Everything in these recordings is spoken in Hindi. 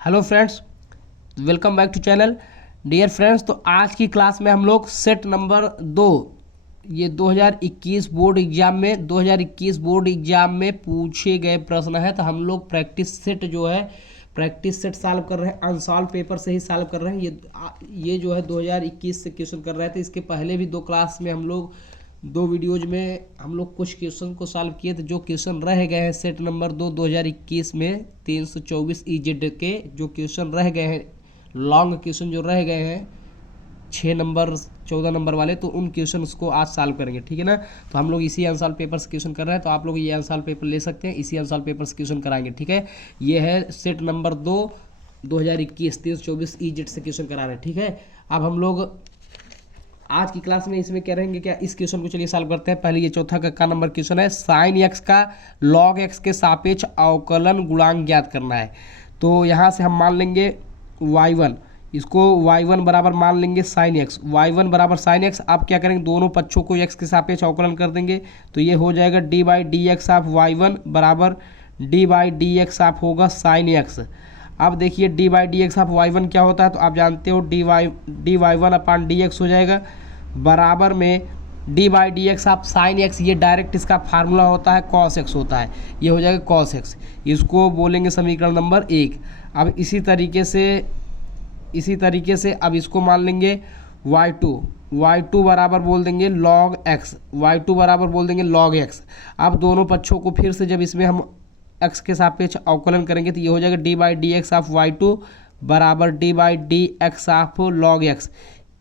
Hello friends, welcome back to channel. Dear friends, तो आज की क्लास में हम लोग सेट नंबर 2 ये 2021 बोर्ड एग्जाम में पूछे गए प्रश्न है। तो हम लोग प्रैक्टिस सेट जो है प्रैक्टिस सेट सॉल्व कर रहे हैं, अनसॉल्व पेपर से ही सॉल्व कर रहे हैं। ये जो है 2021 से क्वेश्चन कर रहे थे। इसके पहले भी दो क्लास में हम लोग दो वीडियोज में हम लोग कुछ क्वेश्चन को सॉल्व किए थे। जो क्वेश्चन रह गए हैं सेट नंबर 2 2021 में 324 ईजेड के जो क्वेश्चन रह गए हैं, लॉन्ग क्वेश्चन जो रह गए हैं 6 नंबर 14 नंबर वाले, तो उन क्वेश्चन को आज सॉल्व करेंगे, ठीक है ना। तो हम लोग इसी अनसॉल्व पेपर से क्वेश्चन कर रहे हैं, तो आप लोग ये अनसॉल्व पेपर ले सकते हैं, इसी अनसॉल्व पेपर से क्वेश्चन कराएंगे, ठीक है। ये है सेट नंबर 2 2021 324 ईजेड से क्वेश्चन करा रहे हैं, ठीक है। अब हम लोग आज की क्लास में इसमें क्या रहेंगे, क्या इस क्वेश्चन को चलिए सॉल्व करते हैं। पहले ये चौथा का नंबर क्वेश्चन है, साइन एक्स का लॉग एक्स के सापेक्ष अवकलन गुणांक ज्ञात करना है। तो यहाँ से हम मान लेंगे y1, इसको y1 बराबर मान लेंगे साइन एक्स, y1 बराबर साइन एक्स। आप क्या करेंगे, दोनों पक्षों को x के सापेक्ष अवकलन कर देंगे, तो ये हो जाएगा d by d x of y1 बराबर d by d x of होगा साइन एक्स। अब देखिए d by d x of y1 क्या होता है, तो आप जानते हो d y one upon d x हो जाएगा, बराबर में d by d x of sine x. ये डायरेक्ट इसका फार्मूला होता है कॉस एक्स होता है, ये हो जाएगा कॉस एक्स। इसको बोलेंगे समीकरण नंबर 1। अब इसी तरीके से अब इसको मान लेंगे y2 बराबर बोल देंगे लॉग एक्स, y2 बराबर बोल देंगे लॉग एक्स। अब दोनों पक्षों को फिर से जब इसमें हम x के सापेक्ष अवकलन करेंगे तो ये हो जाएगा d by d x of y2 बराबर d by d x of log x.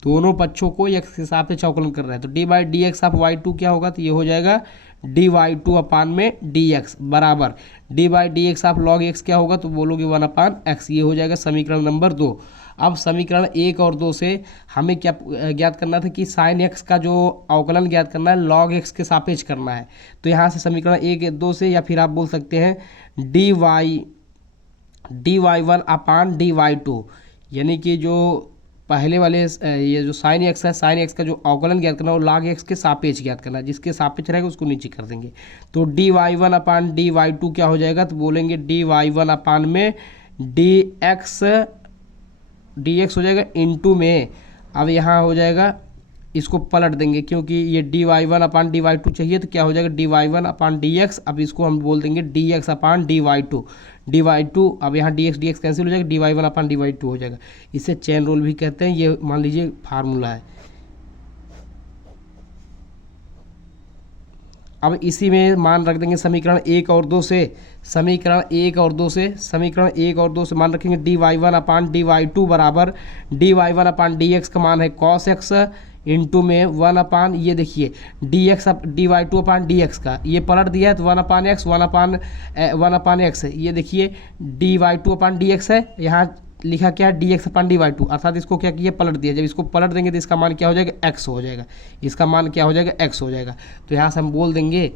दोनों पक्षों को x के सापेक्ष अवकलन कर रहे हैं, तो D by d x of y2 क्या होगा, तो ये हो जाएगा डी वाई टू अपान में डी एक्स बराबर d by d x of log x क्या होगा, तो बोलोगे 1 अपान एक्स। ये हो जाएगा समीकरण नंबर 2। अब समीकरण 1 और 2 से हमें क्या ज्ञात करना था कि साइन एक्स का जो अवकलन ज्ञात करना है लॉग एक्स के सापेक्ष करना है। तो यहाँ से समीकरण 1 2 से, या फिर आप बोल सकते हैं d y one upon d y two, यानी कि जो पहले वाले ये जो साइन एक्स है, साइन एक्स का जो अवकलन ज्ञात करना है वो लॉग एक्स के सापेक्ष ज्ञात करना है, जिसके सापेक्ष रहेगा उसको नीचे कर देंगे। तो d y one upon d y two क्या हो जाएगा, तो बोलेंगे डी वाई वन अपान में डी एक्स हो जाएगा इनटू में। अब यहाँ हो जाएगा, इसको पलट देंगे क्योंकि ये d y one upon d y two चाहिए, तो क्या हो जाएगा d y one upon d x. अब इसको हम बोल देंगे d x upon d y two. अब यहाँ डी एक्स कैंसिल हो जाएगा, d y one upon d y two हो जाएगा। इसे चेन रूल भी कहते हैं, ये मान लीजिए फार्मूला है। अब इसी में मान रख देंगे समीकरण 1 और 2 से, समीकरण 1 और 2 से मान रखेंगे d y one upon d y two बराबर d y one upon d x का मान है कॉस एक्स इंटू में 1 अपान, ये देखिए d x d y two upon d x का ये पलट दिया है, तो 1 अपान एक्स 1 अपान एक्स है। ये देखिए d y two upon d x है, यहाँ लिखा क्या है d x upon d y two, अर्थात इसको क्या किया पलट दिया। जब इसको पलट देंगे तो इसका मान क्या हो जाएगा, एक्स हो जाएगा। इसका मान क्या हो जाएगा, एक्स हो जाएगा। तो यहाँ से हम बोल देंगे,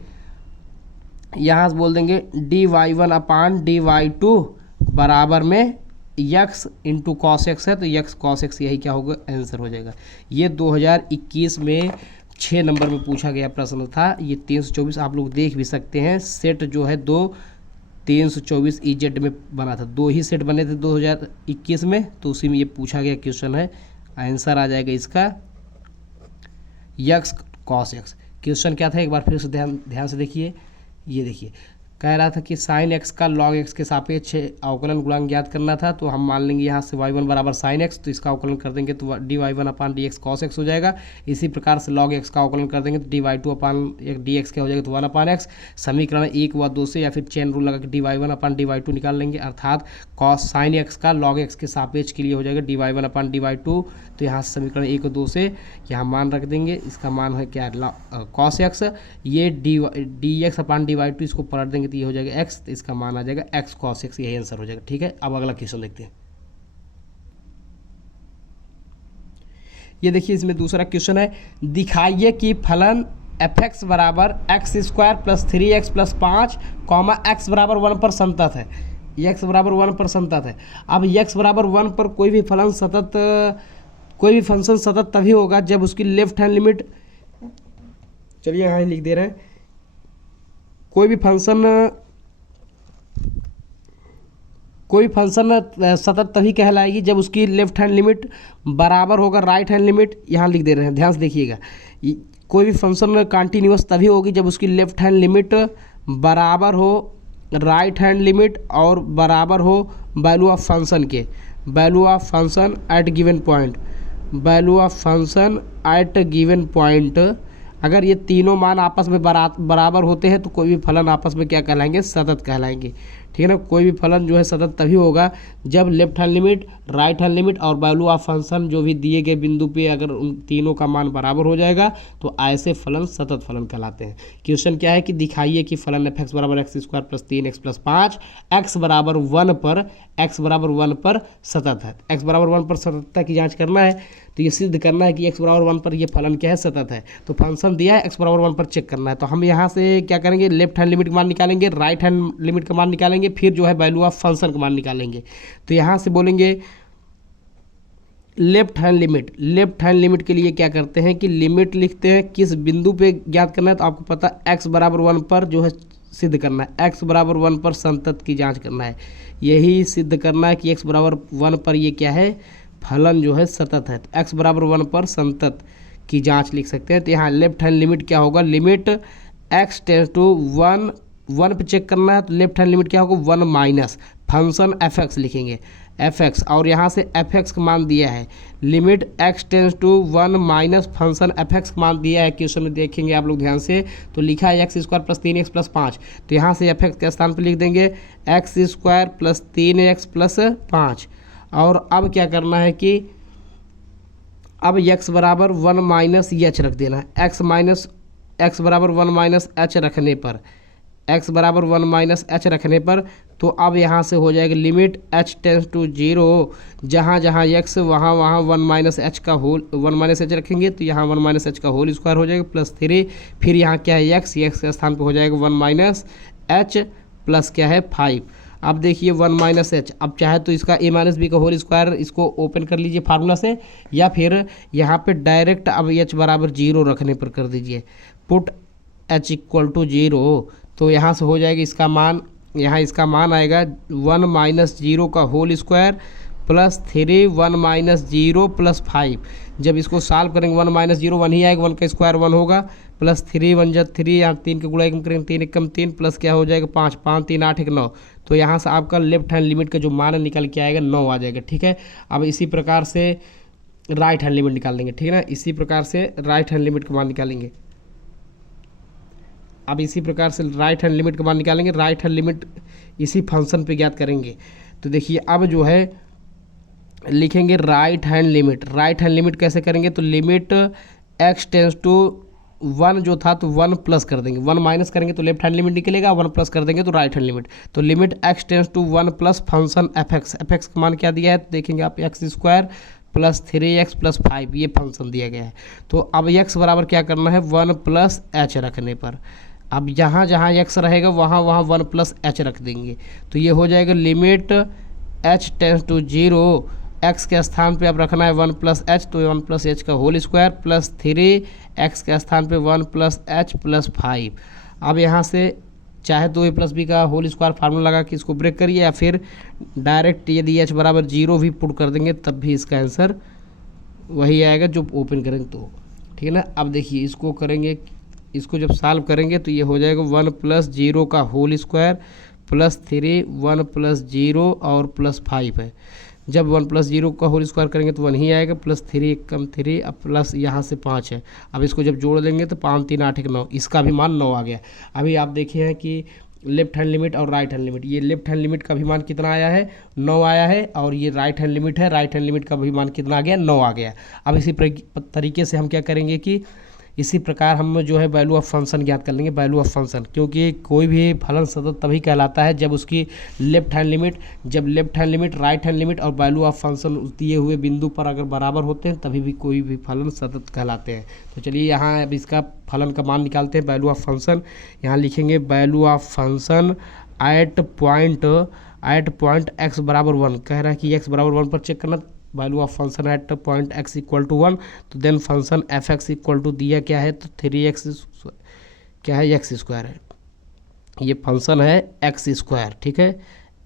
यहाँ से बोल देंगे d y one upon d y two बराबर में यक्स इंटू कॉस एक्स है, तो यक्स कॉस एक्स यही क्या होगा, आंसर हो जाएगा। ये 2021 में 6 नंबर में पूछा गया प्रश्न था। ये 324 आप लोग देख भी सकते हैं। सेट जो है 324 ईजेड में बना था, 2 ही सेट बने थे 2021 में, तो उसी में ये पूछा गया क्वेश्चन है। आंसर आ जाएगा इसका यक्स कॉस एक्स। क्वेश्चन क्या था एक बार फिर से ध्यान से देखिए। ये देखिए कह रहा था कि साइन एक्स का लॉग एक्स के सापेक्ष अवकलन गुणांक ज्ञात करना था। तो हम मान लेंगे यहाँ से y1 बराबर साइन एक्स, तो इसका अवकलन कर देंगे तो d y one upon d x cos x हो जाएगा। इसी प्रकार से लॉग एक्स का अवकलन कर देंगे तो d y two upon d x क्या हो जाएगा, तो 1 अपान एक्स। समीकरण 1 व 2 से, या फिर चेन रूल लगा के d y one upon d y two निकाल लेंगे, अर्थात कॉस साइन एक्स का लॉग एक्स के सापेक्ष के लिए हो जाएगा d y one upon d y two. तो यहाँ से समीकरण 1 और 2 से यहाँ मान रख देंगे, इसका मान है क्या, कॉस एक्स। ये d x upon d y two, इसको पलट देंगे तो ये हो जाएगा एक्स, इसका मान आ जाएगा एक्स कॉस एक्स, यही आंसर हो जाएगा, ठीक है। अब अगला क्वेश्चन देखते हैं। ये देखिए इसमें दूसरा क्वेश्चन है, दिखाइए कि फलन एफ एक्स बराबर x square plus 3x plus 5 comma x बराबर 1 पर संतत है। एक्स बराबर 1 पर संतत है। अब एक्स बराबर 1 पर कोई भी फंक्शन सतत तभी होगा जब उसकी लेफ्ट हैंड लिमिट, चलिए यहाँ लिख दे रहे हैं, कोई फंक्शन सतत तभी कहलाएगी जब उसकी लेफ्ट हैंड लिमिट बराबर होगा राइट हैंड लिमिट, यहाँ लिख दे रहे हैं, ध्यान से देखिएगा। कोई भी फंक्शन कंटिन्यूअस तभी होगी जब उसकी लेफ्ट हैंड लिमिट बराबर हो राइट हैंड लिमिट और बराबर हो वैल्यू ऑफ फंक्शन के, value of function eight given point, value of function eight given point. अगर ये तीनों मान आपस में बराबर होते हैं तो कोई भी फलन आपस में क्या कहलाएंगे, सतत कहलाएंगे, ठीक है ना। कोई भी फलन जो है सतत तभी होगा जब left hand limit right hand limit और वैल्यू ऑफ फंक्शन जो भी दिए गए बिंदु पे अगर उन तीनों का मान बराबर हो जाएगा तो ऐसे फलन सतत फलन कहलाते हैं। क्वेश्चन क्या है कि दिखाइए कि फलन f x बराबर x square plus 3x plus 5 x बराबर 1 पर सतत है। x बराबर 1 पर सततता की जाँच करना है तो ये सिद्ध करना है कि x बराबर 1 पर ये फलन क्या है, सतत है। तो फंक्शन दिया है x बराबर 1 पर चेक करना है, तो हम यहाँ से क्या करेंगे, लेफ्ट हैंड लिमिट का मान निकालेंगे, राइट हैंड लिमिट का मान निकालेंगे, फिर जो है वैल्यू ऑफ फंक्शन का मान निकालेंगे। तो यहाँ से बोलेंगे लेफ्ट हैंड लिमिट के लिए क्या करते हैं कि लिमिट लिखते हैं, किस बिंदु पे ज्ञात करना है तो आपको पता है x बराबर 1 पर जो है सिद्ध करना है, x बराबर 1 पर संतत की जांच करना है, यही सिद्ध करना है कि x बराबर 1 पर ये क्या है, फलन जो है सतत है। तो x बराबर 1 पर संतत की जांच लिख सकते हैं। तो यहाँ लेफ्ट हैंड लिमिट क्या होगा, लिमिट x टेंस टू 1 पे चेक करना है तो लेफ्ट हैंड लिमिट क्या होगा, 1 माइनस फंक्शन f(x) लिखेंगे, f(x) और यहाँ से f(x) का मान दिया है, limit x tends to 1 minus function f(x) का मान दिया है। क्वेश्चन में देखेंगे आप लोग ध्यान से, तो लिखा है x square plus 3x plus 5, तो यहाँ से f(x) के स्थान पर लिख देंगे x square plus 3x plus 5। और अब क्या करना है कि अब x बराबर 1 माइनस एच रख देना है, x बराबर 1 माइनस एच रखने पर, x बराबर 1 माइनस एच रखने पर तो अब यहाँ से हो जाएगा लिमिट h टेंस टू 0, जहाँ जहाँ x वहाँ 1 माइनस एच का होल 1 माइनस एच रखेंगे तो यहाँ 1 माइनस एच का होल स्क्वायर हो जाएगा प्लस 3, फिर यहाँ क्या है x के स्थान पर हो जाएगा 1 माइनस एच प्लस क्या है 5। अब देखिए 1 माइनस एच, अब चाहे तो इसका a माइनस बी का होल स्क्वायर इसको ओपन कर लीजिए फार्मूला से, या फिर यहाँ पे डायरेक्ट अब h बराबर 0 रखने पर कर दीजिए, पुट h इक्वल टू 0, तो यहाँ से हो जाएगा इसका मान, यहाँ इसका मान आएगा 1 माइनस 0 का whole square plus 3 1 minus 0 plus 5। जब इसको सॉल्व करेंगे 1 माइनस 0 1 ही आएगा, 1 का स्क्वायर 1 होगा, प्लस 3 1 जा 3, यहाँ 3 का गुणा करेंगे 3 1 3 प्लस क्या हो जाएगा 5 5 3 8 1 9, तो यहाँ से आपका लेफ्ट हैंड लिमिट का जो मान निकल के आएगा 9 आ जाएगा, ठीक है। अब इसी प्रकार से राइट हैंड लिमिट निकाल देंगे, ठीक है ना, इसी प्रकार से राइट हैंड लिमिट का मान निकालेंगे। अब इसी प्रकार से राइट हैंड लिमिट का मान निकालेंगे, राइट हैंड लिमिट इसी फंक्शन पे ज्ञात करेंगे। तो देखिए अब जो है लिखेंगे राइट हैंड लिमिट कैसे करेंगे, तो लिमिट x टेंस टू 1 जो था तो 1 प्लस कर देंगे, 1 माइनस करेंगे तो लेफ्ट हैंड लिमिट निकलेगा, 1 प्लस कर देंगे तो राइट हैंड लिमिट। तो limit x tends to 1 plus function f(x) का मान क्या दिया है, तो देखेंगे आप x square plus 3x plus 5 ये फंक्शन दिया गया है। तो अब x बराबर क्या करना है 1 प्लस एच रखने पर, अब जहाँ जहाँ x रहेगा वहाँ 1 प्लस एच रख देंगे, तो ये हो जाएगा limit h tends to 0, x के स्थान पे अब रखना है 1 प्लस एच, तो 1 प्लस एच का होल स्क्वायर प्लस 3 x के स्थान पे 1 प्लस एच प्लस 5। अब यहाँ से चाहे तो a प्लस बी का होल स्क्वायर फार्मूला लगा के इसको ब्रेक करिए, या फिर डायरेक्ट यदि h बराबर 0 भी पुट कर देंगे तब भी इसका आंसर वही आएगा जो ओपन करेंगे तो, ठीक है ना। अब देखिए इसको करेंगे, इसको जब सॉल्व करेंगे तो ये हो जाएगा 1 प्लस 0 का होल स्क्वायर प्लस 3 1 प्लस 0 और प्लस 5 है। जब 1 प्लस 0 का होल स्क्वायर करेंगे तो 1 ही आएगा, प्लस 3 कम 3, अब प्लस यहाँ से 5 है। अब इसको जब जोड़ देंगे तो 5 3 8 1 9, इसका भी मान 9 आ गया। अभी आप देखे हैं कि लेफ्ट हैंड लिमिट और राइट हैंड लिमिट, ये लेफ्ट हैंड लिमिट का भी मान कितना आया है 9 आया है, और ये राइट हैंड लिमिट है, राइट हैंड लिमिट का भी मान कितना आ गया 9 आ गया। अब इसी तरीके से हम क्या करेंगे कि इसी प्रकार हम जो है वैल्यू ऑफ फंक्शन ज्ञात कर लेंगे, वैल्यू ऑफ फंक्शन, क्योंकि कोई भी फलन सतत तभी कहलाता है जब उसकी left hand limit right hand limit और वैल्यू ऑफ फंक्शन दिए हुए बिंदु पर अगर बराबर होते हैं तभी भी कोई भी फलन सतत कहलाते हैं। तो चलिए यहाँ अब इसका फलन का मान निकालते हैं, वैल्यू ऑफ फंक्शन। यहाँ लिखेंगे value of function at point x बराबर 1, कह रहा है कि x बराबर 1 पर चेक करना, value of function at point x equal to 1, तो then function f(x) equal to दिया क्या है, तो 3x क्या है x स्क्वायर है, ये फंक्शन है x स्क्वायर, ठीक है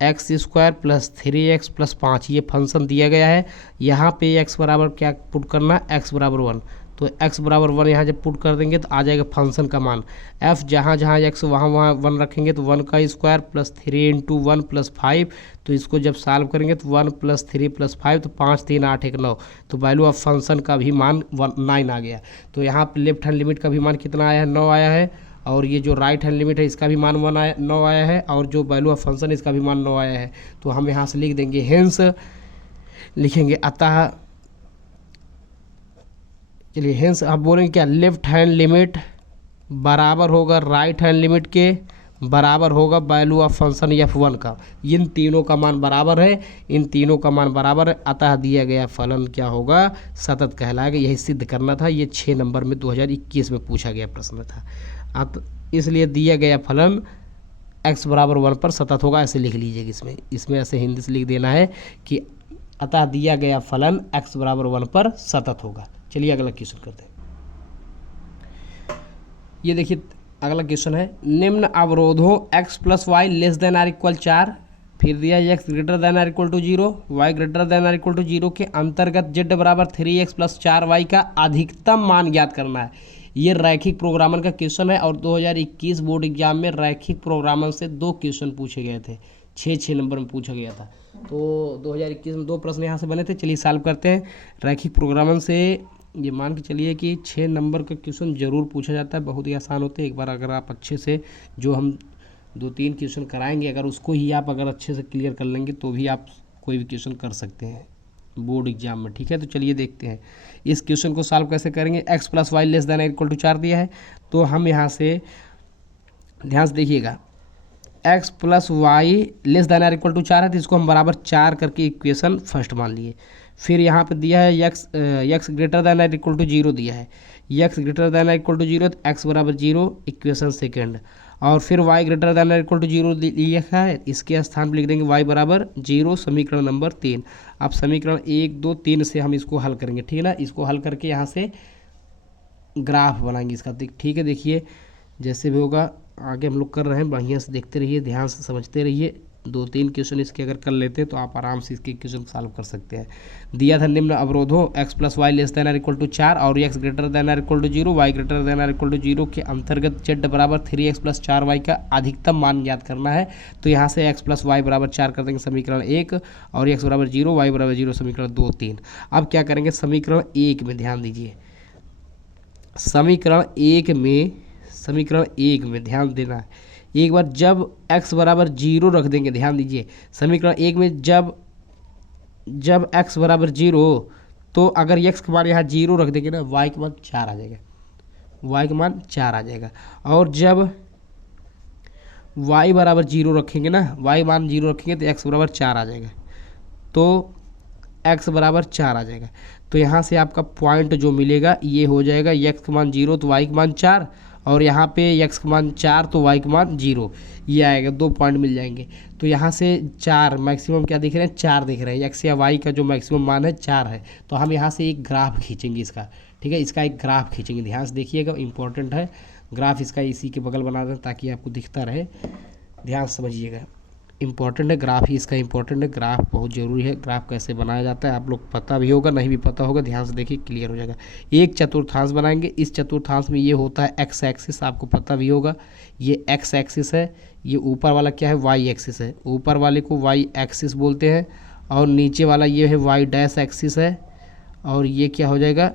x square plus 3x plus 5 ये फंक्शन दिया गया है। यहाँ पे x बराबर क्या पुट करना, x बराबर 1, तो x बराबर 1 यहाँ जब पुट कर देंगे तो आ जाएगा फंक्शन का मान f, जहाँ जहाँ x वहाँ वहाँ 1 रखेंगे तो 1 का स्क्वायर प्लस 3 इंटू 1 प्लस 5, तो इसको जब सॉल्व करेंगे तो 1 प्लस 3 प्लस 5 तो 5 3 8 1 9, तो वैल्यू ऑफ फंक्शन का भी मान 9 आ गया। तो यहाँ पे लेफ्ट हैंड लिमिट का भी मान कितना आया है, 9 आया है, और ये जो राइट हैंड लिमिट है इसका भी मान 9 आया है, और जो वैल्यू ऑफ फंक्शन इसका भी मान 9 आया है। तो हम यहाँ से लिख देंगे हेंस, लिखेंगे अतः, चलिए हेंस आप बोलेंगे क्या, लेफ्ट हैंड लिमिट बराबर होगा राइट हैंड लिमिट के, बराबर होगा वैल्यू ऑफ फंक्शन f1 का। इन तीनों का मान बराबर है, इन तीनों का मान बराबर है, अतः दिया गया फलन क्या होगा, सतत कहलाएगा। यही सिद्ध करना था, ये 6 नंबर में 2021 में पूछा गया प्रश्न था। इसलिए दिया गया फलन x बराबर 1 पर सतत होगा, ऐसे लिख लीजिएगा। इसमें ऐसे हिंदी से लिख देना है कि अतः दिया गया फलन x बराबर 1 पर सतत होगा। चलिए अगला क्वेश्चन करते हैं। ये देखिए अगला क्वेश्चन है, निम्न अवरोधों x plus y less than or equal 4, फिर दिया x greater than or equal to 0, y greater than or equal to 0 के अंतर्गत z बराबर 3x प्लस 4y का अधिकतम मान ज्ञात करना है। ये रैखिक प्रोग्रामर का क्वेश्चन है, और 2021 बोर्ड एग्जाम में रैखिक प्रोग्रामर से 2 क्वेश्चन पूछे गए थे, 6 नंबर में पूछा गया था। तो 2021 में 2 प्रश्न यहाँ से बने थे। चलिए सॉल्व करते हैं। रैखिक प्रोग्रामर से ये मान के चलिए कि 6 नंबर का क्वेश्चन जरूर पूछा जाता है, बहुत ही आसान होते हैं। एक बार अगर आप अच्छे से, जो हम 2-3 क्वेश्चन कराएंगे, अगर उसको ही आप अगर अच्छे से क्लियर कर लेंगे तो भी आप कोई भी क्वेश्चन कर सकते हैं बोर्ड एग्जाम में, ठीक है। तो चलिए देखते हैं इस क्वेश्चन को सॉल्व कैसे करेंगे। x plus y less than equal to 4 दिया है, तो हम यहाँ से ध्यान से देखिएगा, x plus y less than equal to 4 है, तो इसको हम बराबर 4 करके इक्वेशन फर्स्ट मान लिए। फिर यहाँ पे दिया है x greater than equal to 0 दिया है, x greater than equal to 0 तो x बराबर 0 इक्वेशन सेकेंड, और फिर y greater than equal to 0 लिखा है, इसके स्थान पर लिख देंगे y बराबर 0, समीकरण नंबर 3। अब समीकरण 1 2 3 से हम इसको हल करेंगे, ठीक है ना। इसको हल करके यहाँ से ग्राफ बनाएंगे इसका, ठीक है। देखिए जैसे भी होगा आगे हम लोग कर रहे हैं, बढ़िया से देखते रहिए, ध्यान से समझते रहिए। 2-3 क्वेश्चन इसके अगर कर लेते हैं तो आप आराम से इसके क्वेश्चन सॉल्व कर सकते हैं। दिया था निम्न अवरोधों x plus y less than equal to 4 और x greater than equal to 0, y greater than equal to 0 के अंतर्गत z बराबर 3x प्लस 4y का अधिकतम मान ज्ञात करना है। तो यहाँ से x प्लस वाई बराबर 4 कर देंगे समीकरण 1, और x बराबर 0 y बराबर 0 समीकरण 2 3। अब क्या करेंगे, समीकरण 1 में ध्यान दीजिए, समीकरण 1 में ध्यान देना है। एक बार जब x बराबर 0 रख देंगे, ध्यान दीजिए समीकरण 1 में जब x बराबर 0, तो अगर x के मान यहाँ 0 रख देंगे ना, y के मान 4 आ जाएगा, y के मान 4 आ जाएगा। और जब y बराबर 0 रखेंगे ना, y मान 0 रखेंगे तो x बराबर 4 आ जाएगा, तो x बराबर 4 आ जाएगा। तो यहाँ से आपका पॉइंट जो मिलेगा ये हो जाएगा, x का मान 0 तो y का मान 4, और यहाँ पे x का मान 4 तो y का मान 0, ये आएगा, 2 पॉइंट मिल जाएंगे। तो यहाँ से 4 मैक्सिमम क्या दिख रहे हैं, 4 दिख रहे हैं, x या y का जो मैक्सिमम मान है 4 है। तो हम यहाँ से एक ग्राफ खींचेंगे इसका, ठीक है, इसका एक ग्राफ खींचेंगे, ध्यान से देखिएगा, इंपॉर्टेंट है ग्राफ इसका, इसी के बगल बना दें ताकि आपको दिखता रहे, ध्यान से समझिएगा, इंपॉर्टेंट है ग्राफ ही इसका, इंपॉर्टेंट है, ग्राफ बहुत ज़रूरी है। ग्राफ कैसे बनाया जाता है आप लोग पता भी होगा, नहीं भी पता होगा, ध्यान से देखिए क्लियर हो जाएगा। एक चतुर्थांश बनाएंगे, इस चतुर्थांश में ये होता है x एक्सिस, आपको पता भी होगा, ये x एक्सिस है, ये ऊपर वाला क्या है y एक्सिस है, ऊपर वाले को y एक्सिस बोलते हैं, और नीचे वाला ये है y डैश एक्सिस है, और ये क्या हो जाएगा,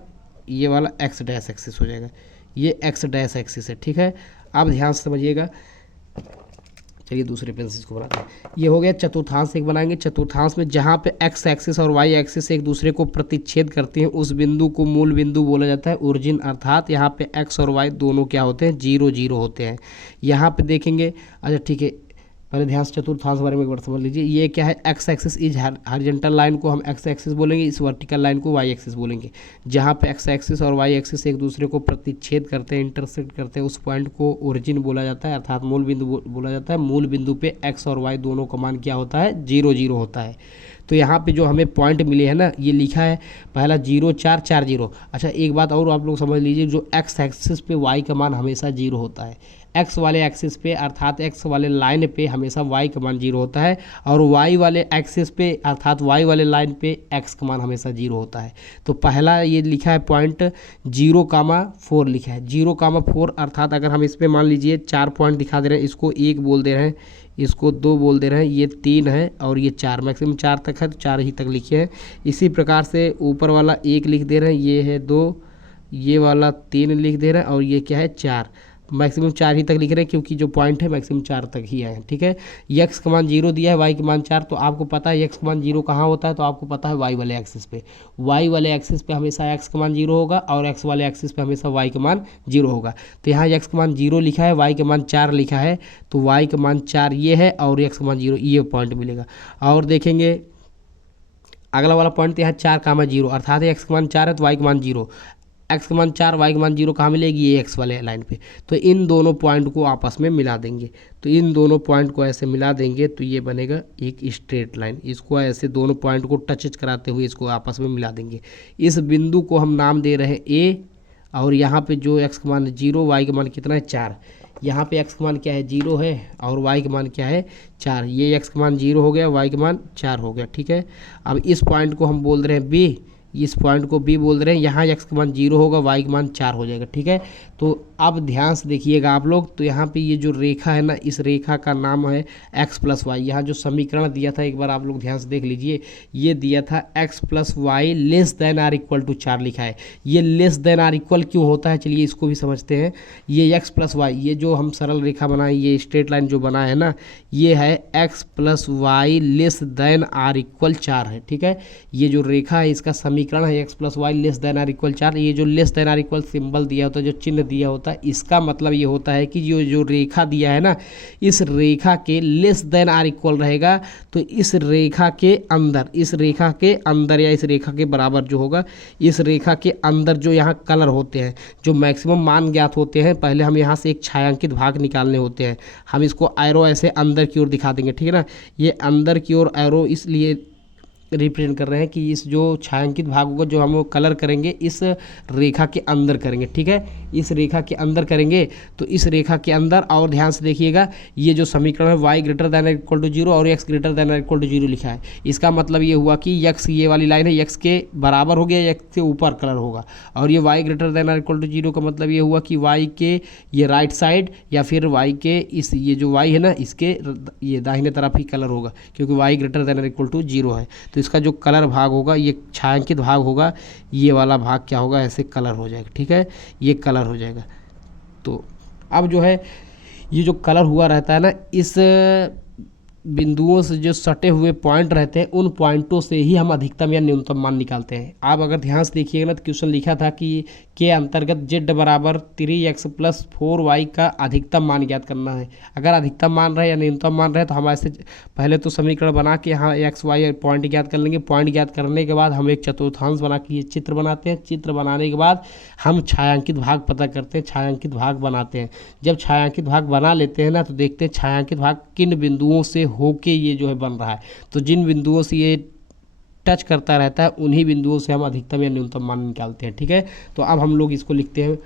ये वाला x डैश एक्सिस हो जाएगा, ये x डैश एक्सिस है, ठीक है। अब ध्यान से समझिएगा, चलिए दूसरे पेंसिल को बनाते हैं। ये हो गया चतुर्थांश एक बनाएंगे, चतुर्थांश में जहाँ पे x एक्सिस और y एक्सिस एक दूसरे को प्रतिच्छेद करते हैं उस बिंदु को मूल बिंदु बोला जाता है, ओरिजिन, अर्थात यहाँ पे x और y दोनों क्या होते हैं, 0 0 होते हैं। यहाँ पे देखेंगे, अच्छा ठीक है, पहले ध्यान से चतुर्थांश के बारे में एक बार समझ लीजिए। ये क्या है, x एक्सिस, इस हॉरिजॉन्टल लाइन को हम x एक्सिस बोलेंगे, इस वर्टिकल लाइन को y एक्सिस बोलेंगे। जहाँ पे x एक्सिस और y एक्सिस एक दूसरे को प्रतिच्छेद करते हैं, इंटरसेक्ट करते हैं, उस पॉइंट को ओरिजिन बोला जाता है, अर्थात मूल बिंदु बोला जाता है। मूल बिंदु पे x और y दोनों का मान क्या होता है, 0 0 होता है। तो यहाँ पे जो हमें पॉइंट मिले हैं ना, ये लिखा है पहला 0 4 4 0। अच्छा एक बात और आप लोग समझ लीजिए, जो एक्स एक्सिस पे वाई का मान हमेशा 0 होता है, एक्स वाले एक्सिस पे अर्थात एक्स वाले लाइन पे हमेशा वाई का मान 0 होता है, और वाई वाले एक्सिस पे अर्थात वाई वाले लाइन पे एक्स का मान हमेशा 0 होता है। तो पहला ये लिखा है पॉइंट 0,4 लिखा है, 0,4 अर्थात अगर हम इस पर मान लीजिए 4 पॉइंट दिखा दे रहे हैं, इसको 1 बोल दे रहे हैं, इसको 2 बोल दे रहे हैं, ये 3 है और ये 4, मैक्सिमम 4 तक है तो 4 ही तक लिखे हैं। इसी प्रकार से ऊपर वाला 1 लिख दे रहे हैं, ये है 2, ये वाला 3 लिख दे रहे हैं और ये क्या है 4, मैक्सिमम 4 ही तक लिख रहे हैं क्योंकि जो पॉइंट है मैक्सिमम 4 तक ही आए हैं। ठीक है, एक्स का मान 0 दिया है, वाई का मान 4, तो आपको पता है एक्स का मान 0 कहाँ होता है, तो आपको पता है वाई वाले एक्सिस पे, वाई वाले एक्सिस पे हमेशा एक्स का मान 0 होगा और एक्स वाले एक्सिस पे हमेशा वाई का मान 0 होगा। तो यहाँ एक्स का मान 0 लिखा है, वाई का मान 4 लिखा है, तो वाई का मान 4 ये है और एक्स का मान 0, ये पॉइंट मिलेगा। और देखेंगे अगला वाला पॉइंट यहाँ 4,0 अर्थात एक्स का मान 4 है तो वाई का मान 0, एक्स का मान 4 वाई का मान 0 कहाँ मिलेगी, ये एक्स वाले लाइन पे। तो इन दोनों पॉइंट को आपस में मिला देंगे, तो इन दोनों पॉइंट को ऐसे मिला देंगे तो ये बनेगा एक स्ट्रेट लाइन। इसको ऐसे दोनों पॉइंट को टच कराते हुए इसको आपस में मिला देंगे। इस बिंदु को हम नाम दे रहे हैं ए, और यहाँ पे जो एक्स का मान 0, वाई का मान कितना है 4, यहाँ पे एक्स का मान क्या है 0 है और वाई का मान क्या है 4, ये एक्स का मान 0 हो गया, वाई का मान 4 हो गया। ठीक है, अब इस पॉइंट को हम बोल रहे हैं बी, इस पॉइंट को बी बोल रहे हैं, यहाँ एक्स का मान 0 होगा, वाई का मान 4 हो जाएगा। ठीक है, तो अब ध्यान से देखिएगा आप लोग, तो यहाँ पे ये जो रेखा है ना, इस रेखा का नाम है एक्स प्लस वाई। यहाँ जो समीकरण दिया था एक बार आप लोग ध्यान से देख लीजिए, ये दिया था x plus y less than or equal to 4 लिखा है। ये लेस देन आर इक्वल क्यों होता है, चलिए इसको भी समझते हैं। ये एक्स प्लस वाई, ये जो हम सरल रेखा बनाए, ये स्ट्रेट लाइन जो बना है ना, ये है x plus y less than or equal 4 है। ठीक है, ये जो रेखा है इसका समीकरण है x plus y less than or equal 4। ये जो less than or equal symbol दिया होता है, जो चिन्ह दिया होता है, इसका मतलब ये होता है कि जो रेखा दिया है ना, इस रेखा के लेस देन आर इक्वल रहेगा, तो इस रेखा के अंदर, इस रेखा के अंदर या इस रेखा के बराबर जो होगा, इस रेखा के अंदर जो यहाँ कलर होते हैं, जो मैक्सिमम मान ज्ञात होते हैं, पहले हम यहाँ से एक छायांकित भाग निकालने होते हैं। हम इसको एरो ऐसे अंदर की ओर दिखा देंगे। ठीक है ना, ये अंदर की ओर एरो इसलिए रिप्रेजेंट कर रहे हैं कि इस जो छायांकित भाग को जो हम कलर करेंगे इस रेखा के अंदर करेंगे। ठीक है, इस रेखा के अंदर करेंगे, तो इस रेखा के अंदर, और ध्यान से देखिएगा, ये जो समीकरण है y greater than equal to 0 और x greater than equal to 0 लिखा है, इसका मतलब ये हुआ कि x, ये वाली लाइन है, x के बराबर हो गया, x से ऊपर कलर होगा, और ये y greater than equal to 0 का मतलब ये हुआ कि y के ये राइट साइड या फिर y के इस, ये जो y है ना, इसके ये दाहिने तरफ ही कलर होगा, क्योंकि y greater than equal to 0 है। तो इसका जो कलर भाग होगा, ये छायांकित भाग होगा, ये वाला भाग क्या होगा, ऐसे कलर हो जाएगा। ठीक है, ये कलर हो जाएगा। तो अब जो है ये जो कलर हुआ रहता है ना, इस बिंदुओं से जो सटे हुए पॉइंट रहते हैं, उन पॉइंटों से ही हम अधिकतम या न्यूनतम मान निकालते हैं। आप अगर ध्यान से देखिएगा ना, तो क्वेश्चन लिखा था कि के अंतर्गत z बराबर 3x प्लस 4y का अधिकतम मान ज्ञात करना है। अगर अधिकतम मान रहे या न्यूनतम मान रहे तो हम ऐसे पहले तो समीकरण बना के यहाँ एक्स वाई पॉइंट ज्ञात कर लेंगे। पॉइंट ज्ञात करने के बाद हम एक चतुर्थांश बना के ये चित्र बनाते हैं। चित्र बनाने के बाद हम छायांकित भाग पता करते हैं, छायांकित भाग बनाते हैं। जब छायांकित भाग बना लेते हैं ना, तो देखते हैं छायांकित भाग किन बिंदुओं से होके ये जो है बन रहा है। तो जिन बिंदुओं से ये टच करता रहता है, उन्हीं बिंदुओं से हम अधिकतम या न्यूनतम मान निकालते हैं। ठीक है, तो अब हम लोग इसको लिखते हैं,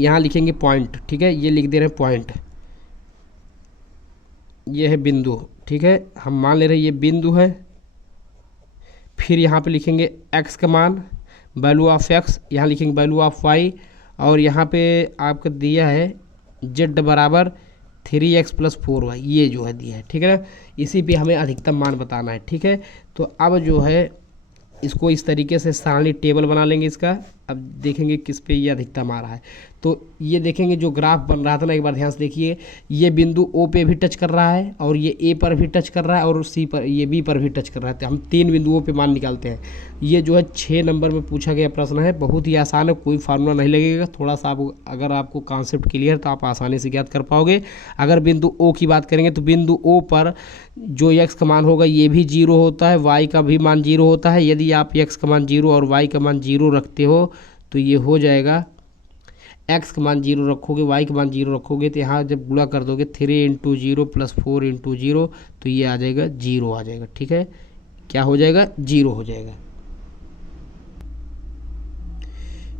यहाँ लिखेंगे पॉइंट। ठीक है, ये लिख दे रहे हैं पॉइंट, ये है बिंदु। ठीक है, हम मान ले रहे हैं ये बिंदु है। फिर यहाँ पे लिखेंगे x का मान, वैल्यू ऑफ x, यहाँ लिखेंगे वैल्यू ऑफ y, और यहाँ पे आपको दिया है z बराबर 3x प्लस 4y, ये जो है दिया है। ठीक है ना, इसी पे हमें अधिकतम मान बताना है। ठीक है, तो अब जो है इसको इस तरीके से सारणी टेबल बना लेंगे इसका। अब देखेंगे किस पे ये अधिकतम आ रहा है। तो ये देखेंगे जो ग्राफ बन रहा था ना, एक बार ध्यान से देखिए, ये बिंदु O पे भी टच कर रहा है, और ये A पर भी टच कर रहा है, और C पर, ये B पर भी टच कर रहा है। तो हम 3 बिंदुओं पे मान निकालते हैं। ये जो है 6 नंबर में पूछा गया प्रश्न है, बहुत ही आसान है, कोई फार्मूला नहीं लगेगा। थोड़ा सा आप अगर आपको कॉन्सेप्ट क्लियर तो आप आसानी से ज्ञात कर पाओगे। अगर बिंदु O की बात करेंगे तो बिंदु O पर जो x का मान होगा ये भी 0 होता है, y का भी मान 0 होता है। यदि आप x का मान 0 और y का मान 0 रखते हो तो ये हो जाएगा, x का मान 0 रखोगे, y का मान 0 रखोगे, तो यहाँ जब गुणा कर दोगे 3 × 0 प्लस 4 × 0, तो ये आ जाएगा 0 आ जाएगा। ठीक है, क्या हो जाएगा, 0 हो जाएगा।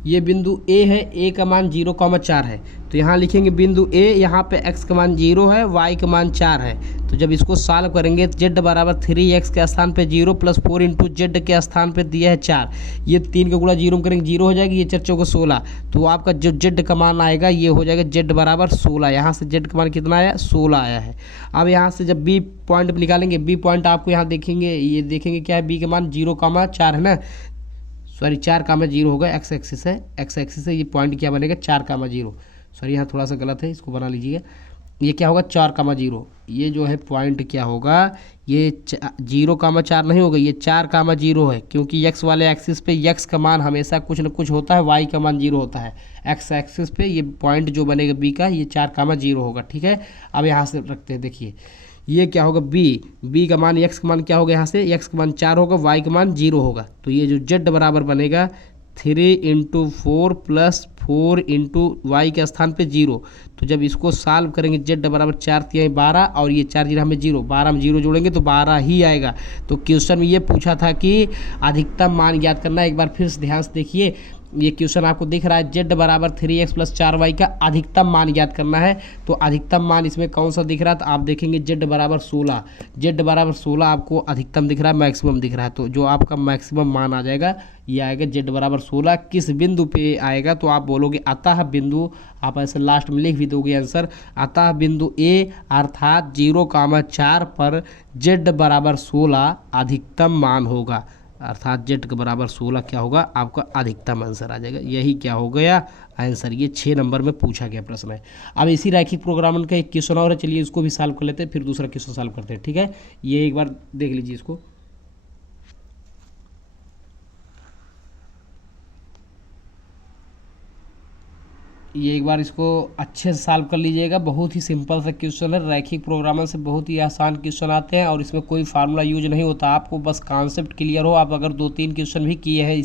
ये बिंदु ए है, ए का मान 0,4 है, तो यहाँ लिखेंगे बिंदु ए, यहाँ पे x का मान 0 है, y का मान 4 है। तो जब इसको सॉल्व करेंगे z बराबर 3x के स्थान पे 0 प्लस 4 इंटू जेड के स्थान पे दिया है 4, ये 3 का गुणा 0 करेंगे 0 हो जाएगी, ये 4 चौको 16, तो आपका जो z का मान आएगा ये हो जाएगा z बराबर 16। यहाँ से z का मान कितना आया, 16 आया है। अब यहाँ से जब b पॉइंट निकालेंगे, b पॉइंट आपको यहाँ देखेंगे, ये देखेंगे क्या है, b का मान 0,4 है ना, सॉरी 4,0 होगा, एक्स एक्सिस है, एक्स एक्सिस है, ये पॉइंट क्या बनेगा 4,0, सॉरी यहाँ थोड़ा सा गलत है, इसको बना लीजिएगा, ये क्या होगा 4,0, ये जो है पॉइंट क्या होगा, ये 0,4 नहीं होगा, ये 4,0 है, क्योंकि एक्स वाले एक्सिस पे एक्स का मान हमेशा कुछ न कुछ होता है, वाई का मान 0 होता है। एक्स एक्सिस पे ये पॉइंट जो बनेगा बी का, ये 4,0 होगा, ठीक है। अब यहाँ से रखते हैं, देखिए ये क्या होगा, बी का मान, एक्स का मान क्या होगा, यहाँ से एक्स का मान 4 होगा, वाई का मान 0 होगा, तो ये जो जेड बराबर बनेगा 3 × 4 प्लस 4 इंटू वाई के स्थान पे 0। तो जब इसको सॉल्व करेंगे, जेड बराबर 4 3 12 और ये 4 जीरो हमें 0, 12 में 0 जोड़ेंगे तो 12 ही आएगा। तो क्वेश्चन में ये पूछा था कि अधिकतम मान ज्ञात करना है। एक बार फिर से ध्यान से देखिए, ये क्वेश्चन आपको दिख रहा है, जेड बराबर 3x प्लस 4y का अधिकतम मान ज्ञात करना है। तो अधिकतम मान इसमें कौन सा दिख रहा है, तो आप देखेंगे जेड बराबर 16, जेड बराबर 16 आपको अधिकतम दिख रहा है, मैक्सिमम दिख रहा है। तो जो आपका मैक्सिमम मान आ जाएगा ये आएगा जेड बराबर 16। किस बिंदु पे आएगा, तो आप बोलोगे अतः बिंदु, आप ऐसे लास्ट में लिख भी दोगे आंसर, अतः बिंदु ए अर्थात 0,4 पर जेड बराबर 16 अधिकतम मान होगा, अर्थात जेड के बराबर 16 क्या होगा, आपका अधिकतम आंसर आ जाएगा। यही क्या हो गया आंसर, ये 6 नंबर में पूछा गया प्रश्न है। अब इसी रैखिक प्रोग्रामन का एक क्वेश्चन और है, चलिए इसको भी सॉल्व कर लेते हैं, फिर दूसरा क्वेश्चन सॉल्व करते हैं, ठीक है। ये एक बार देख लीजिए इसको, ये एक बार इसको अच्छे से सॉल्व कर लीजिएगा। बहुत ही सिंपल सा क्वेश्चन है, रैखिक प्रोग्रामर से बहुत ही आसान क्वेश्चन आते हैं और इसमें कोई फार्मूला यूज नहीं होता, आपको बस कॉन्सेप्ट क्लियर हो। आप अगर 2-3 क्वेश्चन भी किए हैं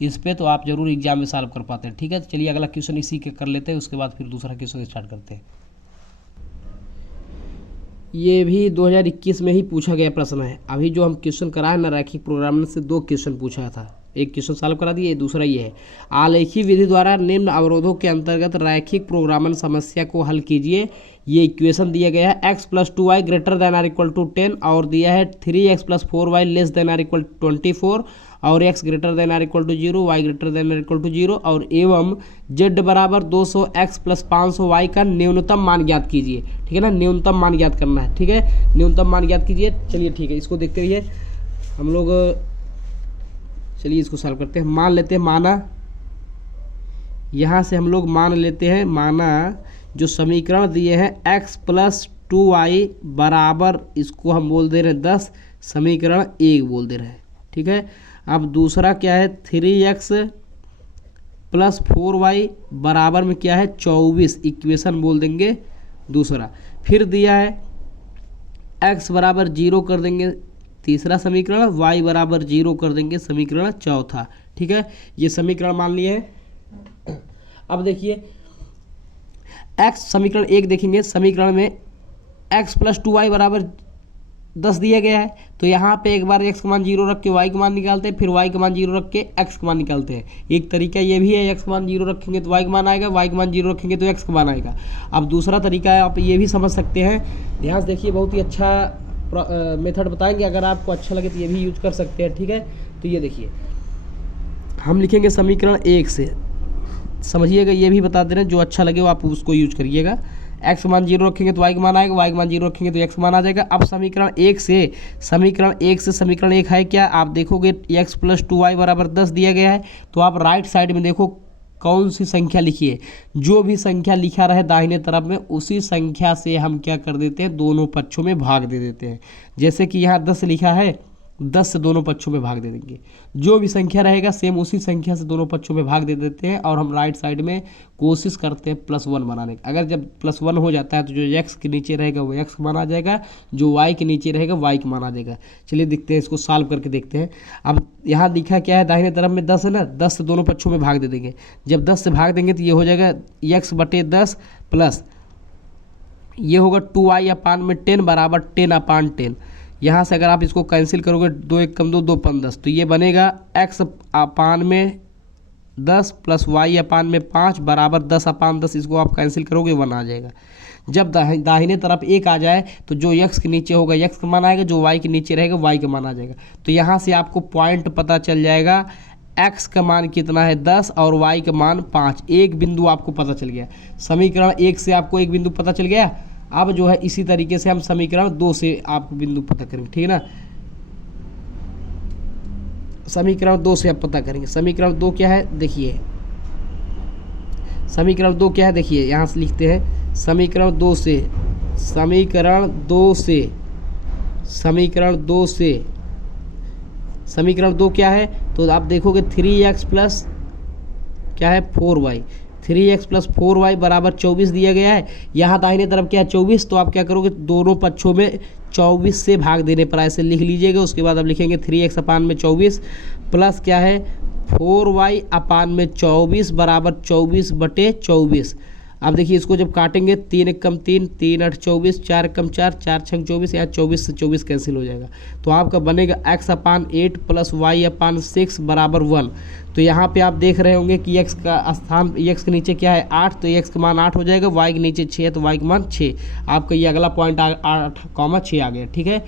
इस पे तो आप जरूर एग्जाम में सॉल्व कर पाते हैं, ठीक है। तो चलिए अगला क्वेश्चन इसी के कर लेते हैं, उसके बाद फिर दूसरा क्वेश्चन स्टार्ट करते हैं। ये भी 2021 में ही पूछा गया प्रश्न है। अभी जो हम क्वेश्चन कराए ना रैखिक प्रोग्रामर से, 2 क्वेश्चन पूछा था, एक क्वेश्चन सॉल्व करा दिए, दूसरा ये है, आलेखी विधि द्वारा निम्न अवरोधों के अंतर्गत रैखिक प्रोग्रामन समस्या को हल कीजिए। ये इक्वेशन दिया गया है, x + 2y ≥ 10 और दिया है 3x + 4y <= 24 और x > 0 y > 0 और एवं z बराबर 200 x + 500 y का न्यूनतम मान ज्ञात कीजिए, ठीक है ना। न्यूनतम मान ज्ञात करना है, ठीक है, न्यूनतम मान ज्ञात कीजिए। चलिए ठीक है, इसको देखते रहिए हम लोग, चलिए इसको सॉल्व करते हैं। मान लेते हैं, माना, यहाँ से हम लोग मान लेते हैं, माना जो समीकरण दिए हैं x + 2y बराबर, इसको हम बोल दे रहे हैं 10, समीकरण 1 बोल दे रहे हैं, ठीक है। अब दूसरा क्या है, 3x + 4y बराबर में क्या है 24, इक्वेशन बोल देंगे दूसरा। फिर दिया है x बराबर 0 कर देंगे तीसरा समीकरण, y बराबर 0 कर देंगे समीकरण चौथा, ठीक है। ये समीकरण मान लिए हैं। अब देखिए x, समीकरण 1 देखेंगे, समीकरण में x + 2y बराबर 10 दिया गया है, तो यहाँ पे एक बार x का मान 0 रख के y का मान निकालते हैं, फिर y का मान 0 रख के x का मान निकालते हैं। एक तरीका ये भी है, x का मान 0 रखेंगे तो y का मान आएगा, y का मान 0 रखेंगे तो x का मान आएगा। अब दूसरा तरीका है, आप ये भी समझ सकते हैं, ध्यान से देखिए, बहुत ही अच्छा मेथड बताएंगे, अगर आपको अच्छा लगे तो ये भी यूज कर सकते हैं, ठीक है। तो ये देखिए, हम लिखेंगे समीकरण 1 से, समझिएगा, ये भी बता दे रहे हैं, जो अच्छा लगे वो आप उसको यूज करिएगा। x का मान 0 रखेंगे तो y का मान आएगा, y का मान 0 रखेंगे तो x का मान आ जाएगा। अब समीकरण 1 से समीकरण 1 है क्या, आप देखोगे x + 2y बराबर 10 दिया गया है, तो आप राइट साइड में देखो कौन सी संख्या लिखी है, जो भी संख्या लिखा रहे दाहिने तरफ में, उसी संख्या से हम क्या कर देते हैं, दोनों पक्षों में भाग दे देते हैं। जैसे कि यहाँ 10 लिखा है, 10 से दोनों पक्षों में भाग दे देंगे, जो भी संख्या रहेगा सेम उसी संख्या से दोनों पक्षों में भाग दे देते हैं। और हम राइट साइड में कोशिश करते हैं +1 बनाने की। अगर जब +1 हो जाता है तो जो x के नीचे रहेगा वो x का मान आ जाएगा, जो y के नीचे रहेगा y का मान आ जाएगा। चलिए देखते हैं, इसको सॉल्व करके देखते हैं। अब यहाँ लिखा क्या है, दाहिने तरफ में 10 है ना, 10 से दोनों पक्षों में भाग दे देंगे। जब 10 से भाग देंगे तो ये हो जाएगा x/10 प्लस ये होगा 2y/10 बराबर 10/10, यहाँ से अगर आप इसको कैंसिल करोगे 2 एक कम 2, 2 5 10, तो ये बनेगा x अपान में 10 प्लस y अपान में 5 बराबर 10 अपान 10। इसको आप कैंसिल करोगे 1 आ जाएगा। जब दाहिने तरफ 1 आ जाए तो जो x के नीचे होगा x का मान आएगा, जो y के नीचे रहेगा y का मान आ जाएगा। तो यहाँ से आपको पॉइंट पता चल जाएगा, x का मान कितना है 10 और y का मान 5। एक बिंदु आपको पता चल गया। समीकरण 1 से आपको एक बिंदु पता चल गया। अब जो है इसी तरीके से हम समीकरण 2 से आपको बिंदु पता करेंगे, ठीक है ना। समीकरण 2 से आप पता करेंगे। समीकरण 2 क्या है देखिए, समीकरण 2 क्या है देखिए, यहाँ से लिखते हैं समीकरण 2 से, समीकरण 2 से, समीकरण 2 से, समीकरण 2 क्या है तो आप देखोगे 3x प्लस क्या है 4y, 3x प्लस 4y बराबर 24 दिया गया है। यहाँ दाहिने तरफ क्या है 24, तो आप क्या करोगे दोनों पक्षों में 24 से भाग देने पर ऐसे लिख लीजिएगा। उसके बाद आप लिखेंगे 3x अपान में 24 प्लस क्या है 4y अपान में 24 बराबर 24/24। अब देखिए इसको जब काटेंगे 3 एक कम 3, 3 8 24, 4 एक कम 4, 4 6 24, यहाँ 24 से 24 कैंसिल हो जाएगा। तो आपका बनेगा x अपान 8 प्लस y अपान 6 बराबर 1। तो यहाँ पे आप देख रहे होंगे कि x का स्थान, x के नीचे क्या है 8, तो x का मान 8 हो जाएगा, y के नीचे 6 है तो y का मान 6। आपका ये अगला पॉइंट 8,6 आ गया, ठीक है।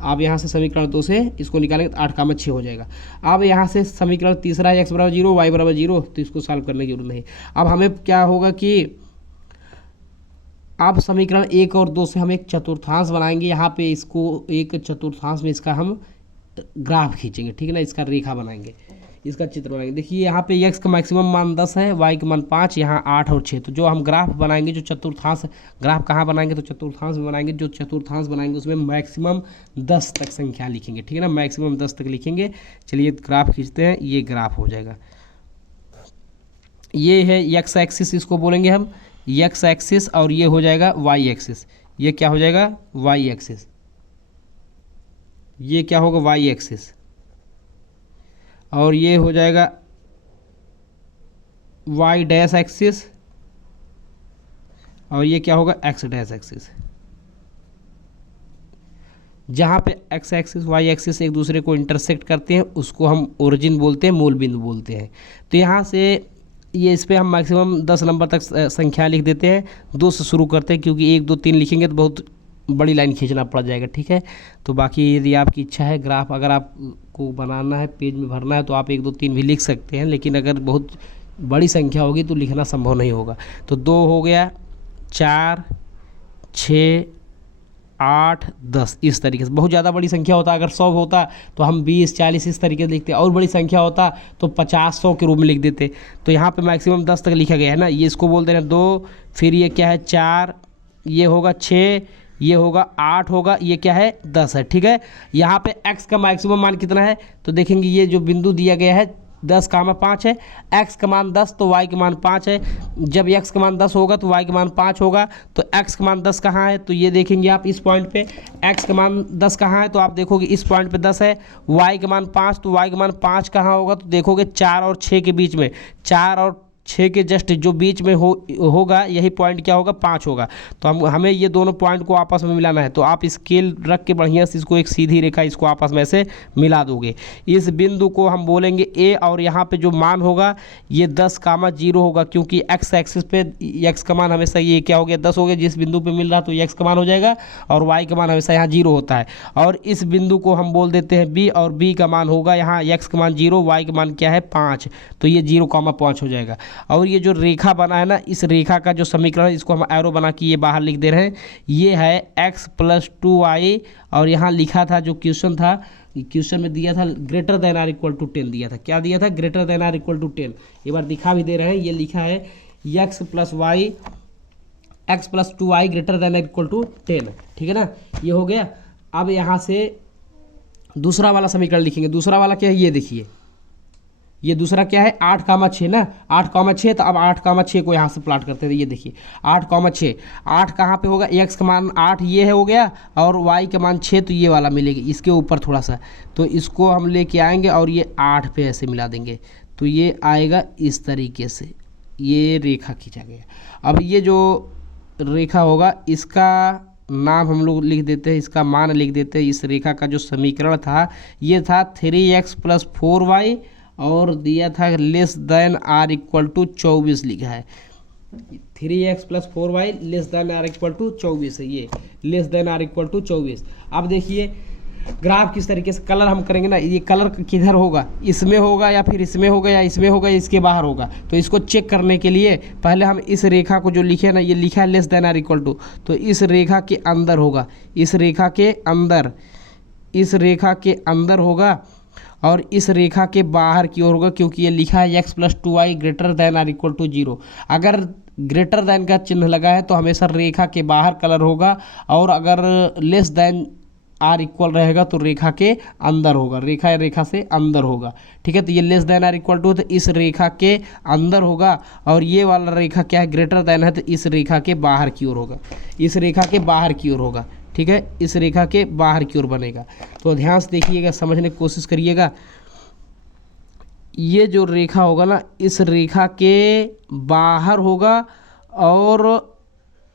आप यहाँ से समीकरण 2 से इसको निकालेंगे तो 8,6 हो जाएगा। अब यहाँ से समीकरण तीसरा है x बराबर 0, y बराबर 0, तो इसको सॉल्व करने की जरूरत नहीं। अब हमें क्या होगा कि अब समीकरण 1 और 2 से हम एक चतुर्थांश बनाएंगे। यहाँ पे इसको एक चतुर्थांश में इसका हम ग्राफ खींचेंगे, ठीक है ना। इसका रेखा बनाएंगे, इसका चित्र बनाएंगे। देखिए यहाँ पे x का मैक्सिमम मान 10 है, y का मान 5, यहाँ 8 और 6। तो जो हम ग्राफ बनाएंगे, जो चतुर्थांश ग्राफ कहाँ बनाएंगे तो चतुर्थांश में बनाएंगे। जो चतुर्थांश बनाएंगे उसमें मैक्सिमम 10 तक संख्या लिखेंगे, ठीक है ना, मैक्सिमम 10 तक लिखेंगे। चलिए ग्राफ खींचते हैं, ये ग्राफ हो जाएगा। ये है x एक्सिस, इसको बोलेंगे हम x एक्सिस, और ये हो जाएगा y एक्सिस। ये क्या हो जाएगा y एक्सिस, ये क्या होगा y एक्सिस, और ये हो जाएगा y डैश एक्सिस, और ये क्या होगा x डैश एक्सिस। जहाँ पे x एक्सिस y एक्सिस एक दूसरे को इंटरसेक्ट करते हैं उसको हम ओरिजिन बोलते हैं, मूल बिंदु बोलते हैं। तो यहाँ से ये इस पर हम मैक्सिमम 10 नंबर तक संख्या लिख देते हैं। 2 से शुरू करते हैं, क्योंकि 1 2 3 लिखेंगे तो बहुत बड़ी लाइन खींचना पड़ जाएगा, ठीक है। तो बाकी यदि आपकी इच्छा है ग्राफ अगर आपको बनाना है, पेज में भरना है, तो आप 1 2 3 भी लिख सकते हैं, लेकिन अगर बहुत बड़ी संख्या होगी तो लिखना संभव नहीं होगा। तो 2 हो गया, 4 6 8 10, इस तरीके से। बहुत ज़्यादा बड़ी संख्या होता, अगर 100 होता तो हम 20 40 इस तरीके से लिखते, और बड़ी संख्या होता तो 50 100 के रूप में लिख देते। तो यहाँ पे मैक्सिमम 10 तक लिखा गया है ना। ये इसको बोलते हैं 2, फिर ये क्या है 4, ये होगा 6, ये होगा 8 होगा, ये क्या है 10 है, ठीक है। यहाँ पे x का मैक्सिमम मान कितना है तो देखेंगे, ये जो बिंदु दिया गया है 10 का मान 5 है, x का मान 10 तो y का मान 5 है। जब x का मान 10 होगा तो y का मान 5 होगा। तो x का मान 10 कहाँ है तो ये देखेंगे आप इस पॉइंट पे, x का मान 10 कहाँ है तो आप देखोगे इस पॉइंट पे 10 है, y का मान 5, तो y का मान 5 कहाँ होगा तो देखोगे 4 और 6 के बीच में, 4 और 6 के जस्ट जो बीच में होगा यही पॉइंट क्या होगा 5 होगा। तो हमें ये दोनों पॉइंट को आपस में मिलाना है। तो आप स्केल रख के बढ़िया से इसको एक सीधी रेखा इसको आपस में से मिला दोगे। इस बिंदु को हम बोलेंगे A, और यहाँ पे जो मान होगा ये 10,0 होगा, क्योंकि x एक्सिस पे x का मान हमेशा ये क्या हो गया 10 हो गया। जिस बिंदु पे मिल रहा तो x का मान हो जाएगा, और y का मान हमेशा यहाँ 0 होता है। और इस बिंदु को हम बोल देते हैं B, और B का मान होगा यहाँ x का मान 0, y का मान क्या है 5, तो ये 0,5 हो जाएगा। और ये जो रेखा बना है ना, इस रेखा का जो समीकरण है इसको हम एरो बना के ये बाहर लिख दे रहे हैं। ये है x + 2y, और यहाँ लिखा था जो क्वेश्चन था, क्वेश्चन में दिया था greater than or equal to 10 दिया था। क्या दिया था greater than or equal to 10। एक बार दिखा भी दे रहे हैं, ये लिखा है x + 2y greater than or equal to 10, ठीक है ना। ये हो गया। अब यहाँ से दूसरा वाला समीकरण लिखेंगे। दूसरा वाला क्या है ये देखिए, ये दूसरा क्या है 8,6 ना, 8,6। तो अब 8,6 को यहाँ से प्लाट करते हैं। ये देखिए 8,6, 8 कहाँ पे होगा, x का मान 8 ये है हो गया, और y का मान 6 तो ये वाला मिलेगी इसके ऊपर थोड़ा सा। तो इसको हम लेके आएंगे और ये 8 पे ऐसे मिला देंगे, तो ये आएगा इस तरीके से। ये रेखा खींचा गया। अब ये जो रेखा होगा इसका नाम हम लोग लिख देते हैं, इसका मान लिख देते हैं। इस रेखा का जो समीकरण था ये था 3x + 4y और दिया था less than or equal to 24 लिखा है। 3x + 4y less than or equal to 24 है, ये less than or equal to 24। अब देखिए ग्राफ किस तरीके से कलर हम करेंगे ना, ये कलर किधर होगा, इसमें होगा या फिर इसमें होगा या इसमें होगा या इसके बाहर होगा। तो इसको चेक करने के लिए पहले हम इस रेखा को जो लिखे ना, ये लिखा है less than or equal to, तो इस रेखा के अंदर होगा, इस रेखा के अंदर, इस रेखा के अंदर होगा और इस रेखा के बाहर की ओर होगा, क्योंकि ये लिखा है x + 2y greater than or equal to 0। अगर ग्रेटर देन का चिन्ह लगा है तो हमेशा रेखा के बाहर कलर होगा, और अगर लेस देन आर इक्वल रहेगा तो रेखा के अंदर होगा, रेखा से अंदर होगा। ठीक है, तो ये less than or equal to तो इस रेखा के अंदर होगा, और ये वाला रेखा क्या है, ग्रेटर देन है, तो इस रेखा के बाहर की ओर होगा, इस रेखा के बाहर की ओर होगा। ठीक है, इस रेखा के बाहर की ओर बनेगा। तो ध्यान से देखिएगा, समझने की कोशिश करिएगा। ये जो रेखा होगा ना, इस रेखा के बाहर होगा और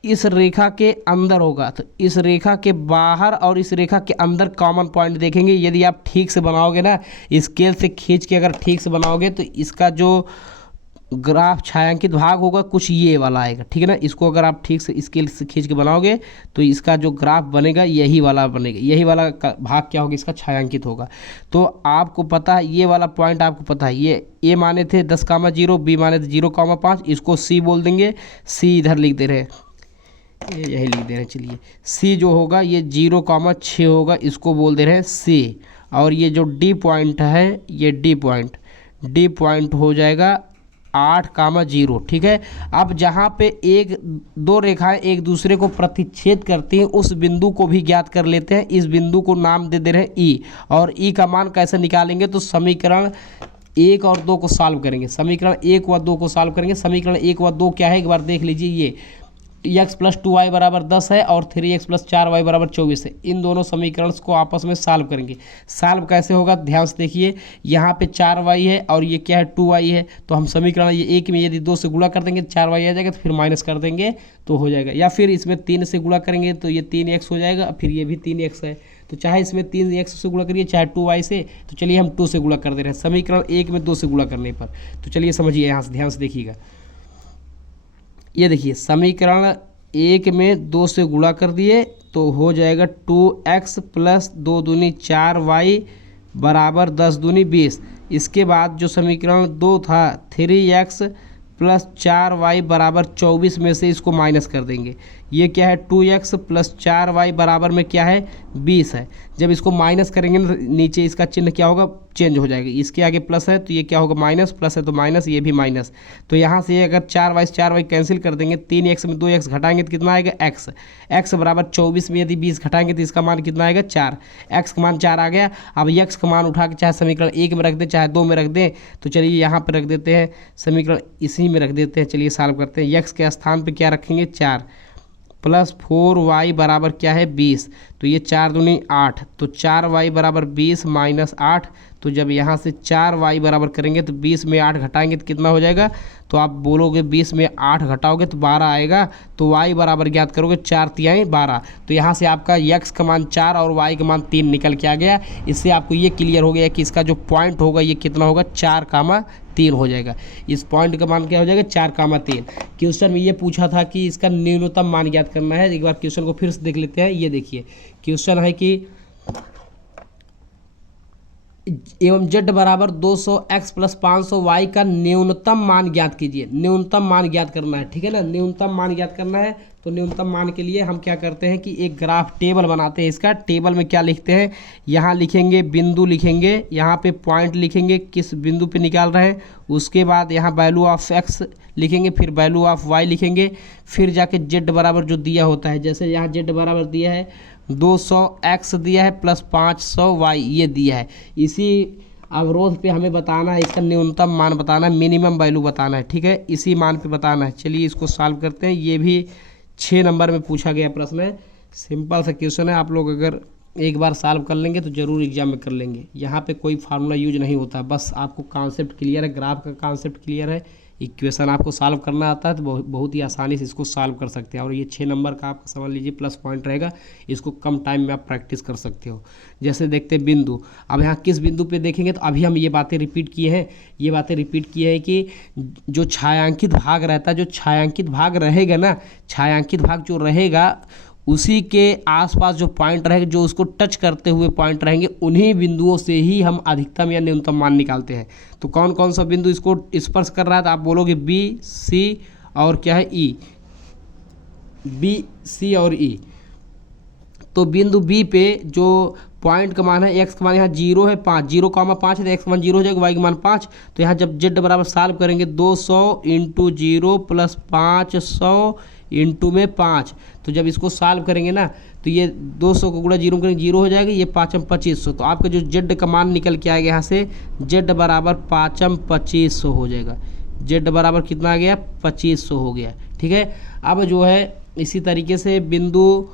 इस रेखा के अंदर होगा। तो इस रेखा के बाहर और इस रेखा के अंदर कॉमन पॉइंट देखेंगे। यदि आप ठीक से बनाओगे ना, स्केल से खींच के अगर ठीक से बनाओगे तो इसका जो ग्राफ छायांकित भाग होगा कुछ ये वाला आएगा। ठीक है ना, इसको अगर आप ठीक से स्केल से खींच के बनाओगे तो इसका जो ग्राफ बनेगा यही वाला बनेगा, यही वाला भाग क्या होगा, इसका छायांकित होगा। तो आपको पता है ये वाला पॉइंट, आपको पता है ये ए माने थे 10,0, बी माने थे 0,5, इसको सी बोल देंगे। सी इधर लिख दे रहे हैं, यही लिख दे रहे हैं। चलिए सी जो होगा ये 0,6 होगा, इसको बोल दे रहे हैं सी। और ये जो डी पॉइंट है, ये डी पॉइंट हो जाएगा 8,0। ठीक है, अब जहाँ पे एक दो रेखाएं एक दूसरे को प्रतिच्छेद करती हैं उस बिंदु को भी ज्ञात कर लेते हैं। इस बिंदु को नाम दे रहे हैं ई, और ई का मान कैसे निकालेंगे, तो समीकरण 1 और 2 को सॉल्व करेंगे। समीकरण 1 व 2 को सॉल्व करेंगे। समीकरण 1 व 2 क्या है, एक बार देख लीजिए। ये x + 2y = 10 है और 3x + 4y = 24 है। इन दोनों समीकरण को आपस में सॉल्व करेंगे। सॉल्व कैसे होगा, ध्यान से देखिए। यहाँ पे 4y है और ये क्या है 2y है, तो हम समीकरण ये एक में यदि 2 से गुणा कर देंगे 4y आ जाएगा, तो फिर माइनस कर देंगे तो हो जाएगा। या फिर इसमें 3 से गुणा करेंगे तो ये 3x हो जाएगा, फिर ये भी 3x है। तो चाहे इसमें 3x से गुणा करिए चाहे 2y से, तो चलिए हम 2 से गुणा कर दे रहे हैं समीकरण 1 में 2 से गुणा करने पर। तो चलिए समझिए, यहाँ से ध्यान से देखिएगा। ये देखिए समीकरण 1 में 2 से गुणा कर दिए तो हो जाएगा 2x + 2 दूनी 4y = 10 दूनी 20। इसके बाद जो समीकरण 2 था 3x + 4y = 24 में से इसको माइनस कर देंगे। ये क्या है 2x + 4y बराबर में क्या है 20 है। जब इसको माइनस करेंगे ना, नीचे इसका चिन्ह क्या होगा, चेंज हो जाएगा। इसके आगे प्लस है तो ये क्या होगा माइनस, प्लस है तो माइनस, ये भी माइनस। तो यहाँ से अगर 4y से 4y कैंसिल कर देंगे, 3x में 2x घटाएंगे तो कितना आएगा x। x = 24 में यदि 20 घटाएंगे तो इसका मान कितना आएगा 4। x का मान 4 आ गया। अब x का मान उठा के चाहे समीकरण 1 में रख दें चाहे 2 में रख दें, तो चलिए यहाँ पर रख देते हैं, समीकरण इसी में रख देते हैं। चलिए सॉल्व करते हैं। x के स्थान पर क्या रखेंगे 4 + 4y = क्या है 20। तो ये 4 दूनी 8, तो 4y = 20 - 8। तो जब यहाँ से 4y बराबर करेंगे तो 20 में 8 घटाएंगे तो कितना हो जाएगा, तो आप बोलोगे 20 में 8 घटाओगे तो 12 आएगा। तो y बराबर ज्ञात करोगे 4 × 12। तो यहाँ से आपका x का मान 4 और y का मान 3 निकल के आ गया। इससे आपको ये क्लियर हो गया कि इसका जो पॉइंट होगा ये कितना होगा 4,3 हो जाएगा। इस पॉइंट का मान क्या हो जाएगा 4,3। क्वेश्चन में ये पूछा था कि इसका न्यूनतम मान ज्ञात करना है। एक बार क्वेश्चन को फिर से देख लेते हैं। ये देखिए क्वेश्चन है कि एवं z = 200x + 500y का न्यूनतम मान ज्ञात कीजिए। न्यूनतम मान ज्ञात करना है, ठीक है ना। न्यूनतम मान ज्ञात करना है तो न्यूनतम मान के लिए हम क्या करते हैं कि एक ग्राफ टेबल बनाते हैं। इसका टेबल में क्या लिखते हैं, यहाँ लिखेंगे बिंदु, लिखेंगे यहाँ पे पॉइंट, लिखेंगे किस बिंदु पे निकाल रहे हैं। उसके बाद यहाँ वैल्यू ऑफ x लिखेंगे, फिर वैल्यू ऑफ y लिखेंगे, फिर जाके z बराबर जो दिया होता है, जैसे यहाँ z बराबर दिया है 200x दिया है + 500y ये दिया है। इसी अवरोध पे हमें बताना है, इसका न्यूनतम मान बताना है, मिनिमम वैल्यू बताना है, ठीक है। इसी मान पे बताना है। चलिए इसको सॉल्व करते हैं। ये भी 6 नंबर में पूछा गया प्रश्न है। सिंपल सा क्वेश्चन है। आप लोग अगर एक बार सॉल्व कर लेंगे तो ज़रूर एग्जाम में कर लेंगे। यहाँ पे कोई फार्मूला यूज नहीं होता, बस आपको कॉन्सेप्ट क्लियर है, ग्राफ का कॉन्सेप्ट क्लियर है, इक्वेशन आपको सॉल्व करना आता है तो बहुत ही आसानी से इसको सॉल्व कर सकते हैं। और ये 6 नंबर का आपका समझ लीजिए प्लस पॉइंट रहेगा, इसको कम टाइम में आप प्रैक्टिस कर सकते हो। जैसे देखते हैं बिंदु, अब यहाँ किस बिंदु पे देखेंगे तो अभी हम ये बातें रिपीट किए हैं, ये बातें रिपीट किए हैं कि जो छायांकित भाग रहता है, जो छायांकित भाग रहेगा ना, छायांकित भाग जो रहेगा उसी के आसपास जो पॉइंट रहेंगे, जो उसको टच करते हुए पॉइंट रहेंगे, उन्हीं बिंदुओं से ही हम अधिकतम या न्यूनतम मान निकालते हैं। तो कौन कौन सा बिंदु इसको स्पर्श कर रहा है, तो आप बोलोगे बी, सी और क्या है ई, बी, सी और ई। तो बिंदु बी पे जो पॉइंट का मान है, एक्स का मान यहाँ 0 है, 5, 0,5 है, तो एक्स का मान 0 हो जाएगा, वाई का मान 5। तो यहाँ जब जेड बराबर सॉल्व करेंगे 200 इंटू 0 प्लस 500 इंटू में 5, तो जब इसको सॉल्व करेंगे ना तो ये 200 को गुणा 0 करेंगे 0 हो जाएगा, ये 5m 2500। तो आपका जो जेड का मान निकल के आएगा यहाँ से, जेड बराबर 5m 2500 हो जाएगा। जेड बराबर कितना आ गया, 2500 हो गया। ठीक है, अब जो है इसी तरीके से बिंदु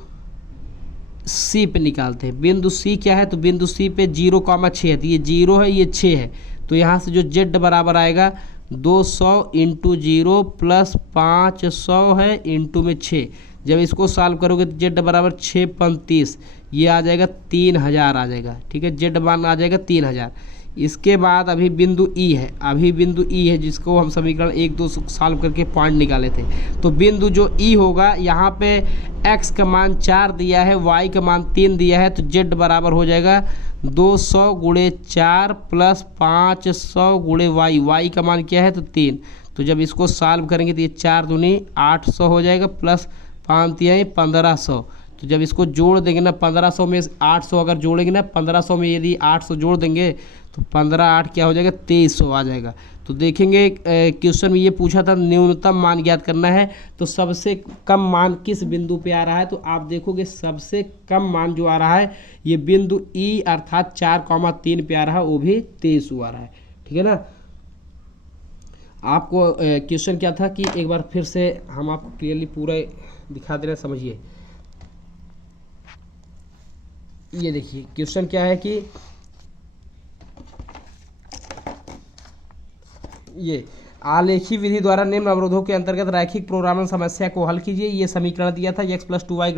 सी पे निकालते हैं। बिंदु सी क्या है, तो बिंदु सी पे 0,6 है, तो ये 0 है, ये 6 है। तो यहाँ से जो जेड बराबर आएगा 200 इंटू 0 प्लस 500 है इंटू में 6। जब इसको सॉल्व करोगे तो जेड बराबर 6 35, ये आ जाएगा 3000 आ जाएगा। ठीक है, जेड मान आ जाएगा 3000। इसके बाद अभी बिंदु ई है, अभी बिंदु ई है जिसको हम समीकरण 1 2 सॉल्व करके पॉइंट निकाले थे। तो बिंदु जो ई होगा, यहाँ पे एक्स का मान 4 दिया है, वाई का मान 3 दिया है, तो जेड बराबर हो जाएगा 200 गुणे 4 प्लस 500 गुणे वाई, वाई का मान क्या है तो 3। तो जब इसको सॉल्व करेंगे तो ये 4 दूनी 800 हो जाएगा, प्लस 5 तिहाई 1500। तो जब इसको जोड़ देंगे ना, 1500 में 800 अगर जोड़ेंगे ना, 1500 में यदि 800 जोड़ देंगे तो 15 8 क्या हो जाएगा, 2300 आ जाएगा। तो देखेंगे क्वेश्चन में ये पूछा था न्यूनतम मान ज्ञात करना है, तो सबसे कम मान किस बिंदु पे आ रहा है, तो आप देखोगे सबसे कम मान जो आ रहा है ये बिंदु ई अर्थात 4,3 पे आ रहा है, वो भी 2300 आ रहा है। ठीक है ना। आपको क्वेश्चन क्या था कि एक बार फिर से हम आपको क्लियरली पूरा दिखा दे रहे हैं, समझिए। ये देखिए क्वेश्चन क्या है कि ये आलेखी विधि द्वारा निम्न अवरोधों के अंतर्गत रैखिक प्रोग्रामन समस्या को हल कीजिए। ये समीकरण दिया था x + 2y >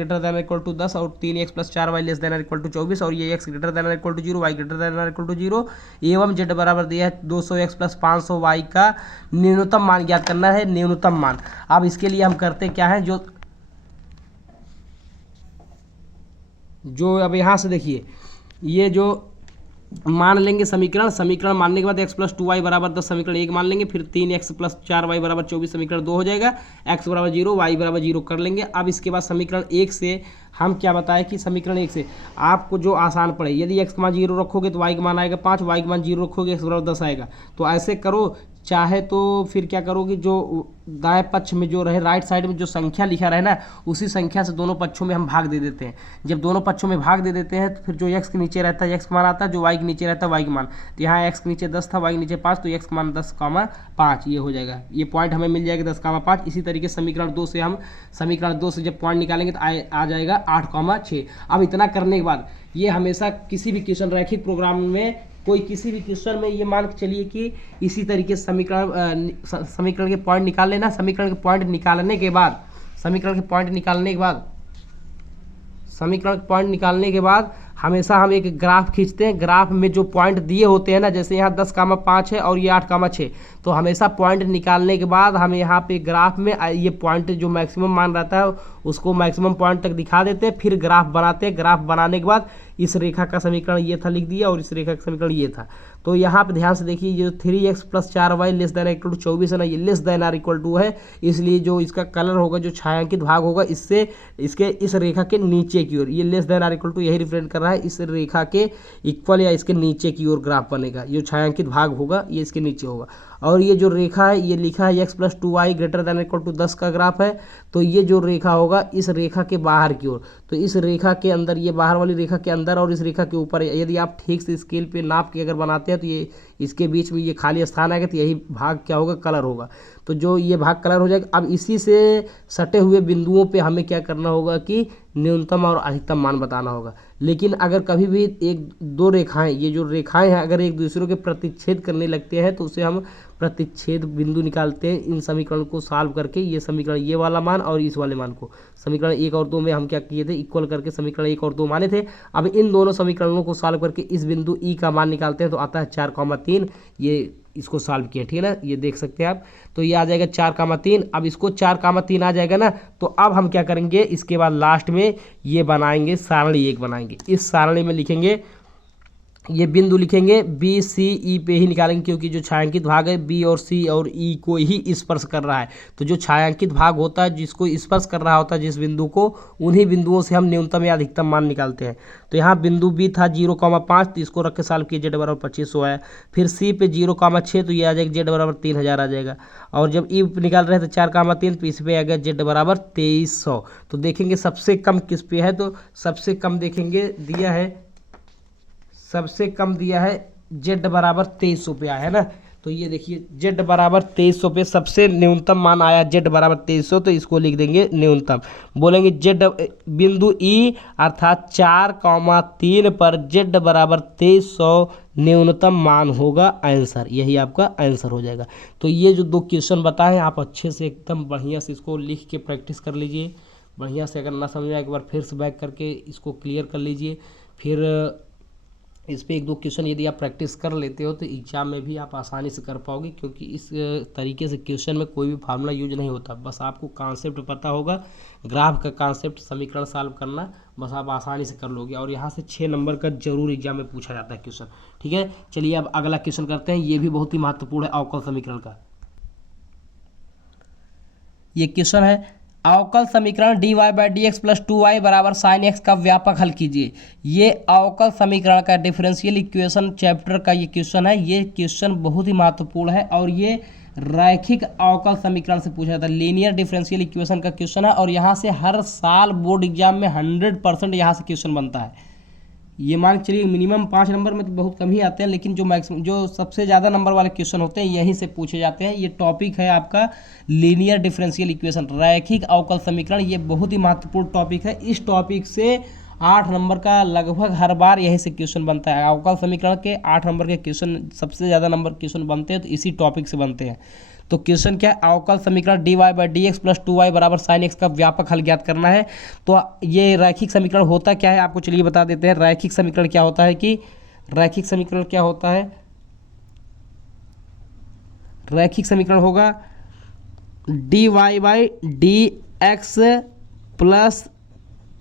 10 और 3x + 4y > 24, और ये x > 0 y > 0 एवं z बराबर दिया है 200x + 500y का न्यूनतम मान ज्ञात करना है, न्यूनतम मान। अब इसके लिए हम करते क्या है, जो अब यहाँ से देखिए, ये जो मान लेंगे समीकरण मानने के बाद x + 2y = 10 समीकरण 1 मान लेंगे, फिर 3x + 4y = 24 समीकरण 2 हो जाएगा, x = 0 y = 0 कर लेंगे। अब इसके बाद समीकरण 1 से हम क्या बताएं कि समीकरण 1 से आपको जो आसान पड़े, यदि x का मान 0 रखोगे तो y का मान आएगा 5, y का मान 0 रखोगे x = 10 आएगा। तो ऐसे करो, चाहे तो फिर क्या करोगे, जो दाएं पक्ष में जो रहे, राइट साइड में जो संख्या लिखा रहे ना, उसी संख्या से दोनों पक्षों में हम भाग दे देते हैं। जब दोनों पक्षों में भाग दे देते हैं तो फिर जो x के नीचे रहता है x का मान आता है, जो y के नीचे रहता है y का मान। तो यहाँ x के नीचे 10 था, y के नीचे 5, तो x का मान 10,5 ये हो जाएगा। ये पॉइंट हमें मिल जाएगा 10,5। इसी तरीके समीकरण 2 से हम समीकरण 2 से जब पॉइंट निकालेंगे तो आ जाएगा 8,6। अब इतना करने के बाद ये हमेशा किसी भी क्वेश्चन रैखिक प्रोग्राम में, कोई किसी भी क्वेश्चन में ये मान के चलिए कि इसी तरीके से समीकरण के पॉइंट निकाल लेना। समीकरण के पॉइंट निकालने के बाद हमेशा हम एक ग्राफ खींचते हैं। ग्राफ में जो पॉइंट दिए होते हैं ना, जैसे यहाँ 10,5 है और ये 8,6, तो हमेशा पॉइंट निकालने के बाद हम यहाँ पे ग्राफ में ये पॉइंट जो मैक्सिमम मान रहता है उसको मैक्सिमम पॉइंट तक दिखा देते हैं, फिर ग्राफ बनाते हैं। ग्राफ बनाने के बाद इस रेखा का समीकरण ये था लिख दिया, और इस रेखा का समीकरण ये था। तो यहाँ पे ध्यान से देखिए, ये 3x + 4y <= 24 है ना, ये <= है, इसलिए जो इसका कलर होगा, जो छायांकित भाग होगा, इससे इसके इस रेखा के नीचे की ओर, ये <= यही रिप्रेजेंट कर रहा है, इस रेखा के इक्वल या इसके नीचे की ओर ग्राफ बनेगा। ये छायांकित भाग होगा ये इसके नीचे होगा। और ये जो रेखा है, ये लिखा है x + 2y > 10 का ग्राफ है, तो ये जो रेखा होगा इस रेखा के बाहर की ओर, तो इस रेखा के अंदर, ये बाहर वाली रेखा के अंदर और इस रेखा के ऊपर, यदि आप ठीक से स्केल पे नाप के अगर बनाते हैं तो ये इसके बीच में ये खाली स्थान आएगा, तो यही भाग क्या होगा, कलर होगा। तो जो ये भाग कलर हो जाएगा। अब इसी से सटे हुए बिंदुओं पे हमें क्या करना होगा कि न्यूनतम और अधिकतम मान बताना होगा। लेकिन अगर कभी भी 1 2 रेखाएं, ये जो रेखाएं हैं, अगर एक दूसरे के प्रतिच्छेद करने लगते हैं तो उसे हम प्रतिच्छेद बिंदु निकालते हैं इन समीकरण को सॉल्व करके। ये समीकरण ये वाला मान और इस वाले मान को समीकरण 1 और 2 में हम क्या किए थे, इक्वल करके समीकरण 1 और 2 माने थे। अब इन दोनों समीकरणों को सॉल्व करके इस बिंदु ई का मान निकालते हैं तो आता है 4,3। ये इसको सॉल्व किया, ठीक है ना, ये देख सकते हैं आप। तो ये आ जाएगा 4,3। अब इसको 4,3 आ जाएगा ना, तो अब हम क्या करेंगे, इसके बाद लास्ट में ये बनाएंगे सारणी 1 बनाएंगे। इस सारणी में लिखेंगे, ये बिंदु लिखेंगे बी सी ई पे ही निकालेंगे, क्योंकि जो छायांकित भाग है बी और सी और ई को ही स्पर्श कर रहा है। तो जो छायांकित भाग होता है जिसको स्पर्श कर रहा होता है जिस बिंदु को, उन्हीं बिंदुओं से हम न्यूनतम या अधिकतम मान निकालते हैं। तो यहाँ बिंदु बी था 0,5, तो इसको रख के सॉल्व किए, जेड बराबर 2500 आया। फिर सी पे 0,6, तो ये आ जाएगा जेड बराबर 3000 आ जाएगा। और जब ई निकाल रहे थे 4,3, तो इस पे आ गया जेड बराबर 2300। तो देखेंगे सबसे कम किस पे है, तो सबसे कम देखेंगे दिया है, सबसे कम दिया है जेड बराबर 2300 पे आया है ना। तो ये देखिए जेड बराबर 2300 पे सबसे न्यूनतम मान आया जेड बराबर 2300, तो इसको लिख देंगे न्यूनतम। बोलेंगे जेड बिंदु ई अर्थात 4,3 पर जेड बराबर 2300 न्यूनतम मान होगा आंसर। यही आपका आंसर हो जाएगा। तो ये जो 2 क्वेश्चन बताए आप अच्छे से एकदम बढ़िया से इसको लिख के प्रैक्टिस कर लीजिए बढ़िया से। अगर ना समझ आए एक बार फिर से बैक करके इसको क्लियर कर लीजिए। फिर इस पे 1-2 क्वेश्चन यदि आप प्रैक्टिस कर लेते हो तो एग्जाम में भी आप आसानी से कर पाओगे, क्योंकि इस तरीके से क्वेश्चन में कोई भी फार्मूला यूज नहीं होता। बस आपको कॉन्सेप्ट पता होगा, ग्राफ का कॉन्सेप्ट, समीकरण सॉल्व करना, बस आप आसानी से कर लोगे। और यहाँ से 6 नंबर का जरूर एग्जाम में पूछा जाता है क्वेश्चन, ठीक है। चलिए अब अगला क्वेश्चन करते हैं, ये भी बहुत ही महत्वपूर्ण है अवकल समीकरण का। ये क्वेश्चन है, अवकल समीकरण dy/dx + 2y बराबर sin x का व्यापक हल कीजिए। ये अवकल समीकरण का डिफरेंशियल इक्वेशन चैप्टर का ये क्वेश्चन है। ये क्वेश्चन बहुत ही महत्वपूर्ण है और ये रैखिक अवकल समीकरण से पूछा जाता है, लीनियर डिफरेंशियल इक्वेशन का क्वेश्चन है। और यहाँ से हर साल बोर्ड एग्जाम में 100% यहाँ से क्वेश्चन बनता है। ये मान चलिए मिनिमम 5 नंबर में तो बहुत कम ही आते हैं, लेकिन जो मैक्सिमम जो सबसे ज़्यादा नंबर वाले क्वेश्चन होते हैं यहीं से पूछे जाते हैं। ये टॉपिक है आपका लीनियर डिफरेंशियल इक्वेशन, रैखिक अवकल समीकरण। ये बहुत ही महत्वपूर्ण टॉपिक है। इस टॉपिक से 8 नंबर का लगभग हर बार यहीं से क्वेश्चन बनता है। अवकल समीकरण के 8 नंबर के क्वेश्चन, सबसे ज़्यादा नंबर क्वेश्चन बनते हैं तो इसी टॉपिक से बनते हैं। तो क्वेश्चन क्या है, अवकल समीकरण dy/dx + 2y बराबर sin x का व्यापक हल ज्ञात करना है। तो ये रैखिक समीकरण होता क्या है आपको चलिए बता देते हैं। रैखिक समीकरण क्या होता है कि रैखिक समीकरण क्या होता है, रैखिक समीकरण होगा dy/dx +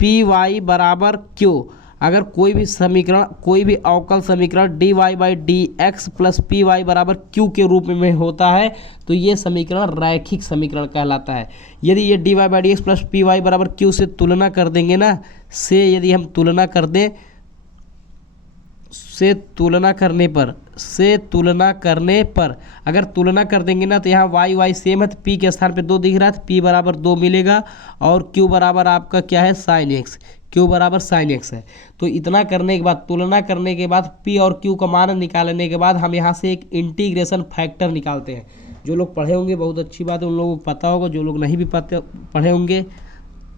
py बराबर q। अगर कोई भी समीकरण, कोई भी अवकल समीकरण dy/dx + py बराबर q के रूप में होता है तो ये समीकरण रैखिक समीकरण कहलाता है। यदि ये dy/dx + py बराबर q से तुलना कर देंगे ना, से यदि हम तुलना कर दें, से तुलना करने पर अगर तुलना कर देंगे ना तो यहाँ y सेम है तो p के स्थान पे 2 दिख रहा है तो p बराबर 2 मिलेगा और q बराबर आपका क्या है sin x, q बराबर sin x है। तो इतना करने के बाद, तुलना करने के बाद p और q का मान निकालने के बाद हम यहाँ से एक इंटीग्रेशन फैक्टर निकालते हैं। जो लोग पढ़े होंगे बहुत अच्छी बात है, उन लोगों को पता होगा। जो लोग नहीं भी पढ़े होंगे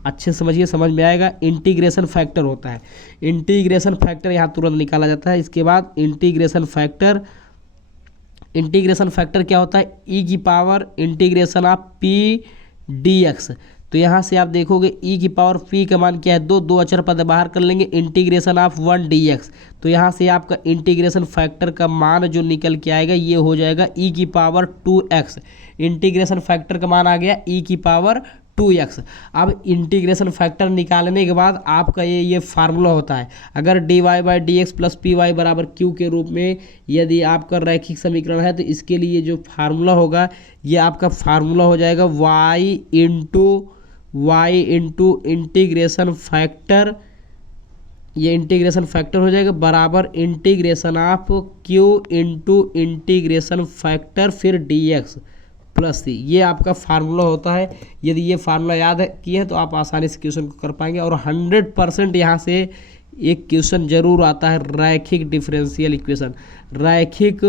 अच्छे समझिए, समझ में आएगा। इंटीग्रेशन फैक्टर होता है, इंटीग्रेशन फैक्टर यहाँ तुरंत निकाला जाता है। इसके बाद इंटीग्रेशन फैक्टर क्या होता है, e की power integration of p dx। तो यहाँ से आप देखोगे e की पावर p का मान क्या है, 2 अचर पद बाहर कर लेंगे, इंटीग्रेशन ऑफ 1 dx। तो यहाँ से आपका इंटीग्रेशन फैक्टर का मान जो निकल के आएगा ये हो जाएगा e की पावर 2x। इंटीग्रेशन फैक्टर का मान आ गया e की पावर 2x। अब इंटीग्रेशन फैक्टर निकालने के बाद आपका ये फार्मूला होता है। अगर dy/dx + py बराबर q के रूप में यदि आपका रैखिक समीकरण है तो इसके लिए जो फार्मूला होगा ये आपका फार्मूला हो जाएगा y इंटू इंटीग्रेशन फैक्टर, ये इंटीग्रेशन फैक्टर हो जाएगा बराबर integration of q into integration factor फिर dx + c। ये आपका फार्मूला होता है। यदि ये फार्मूला याद किया है तो आप आसानी से क्वेश्चन को कर पाएंगे। और 100% यहाँ से एक क्वेश्चन जरूर आता है रैखिक डिफरेंशियल इक्वेशन, रैखिक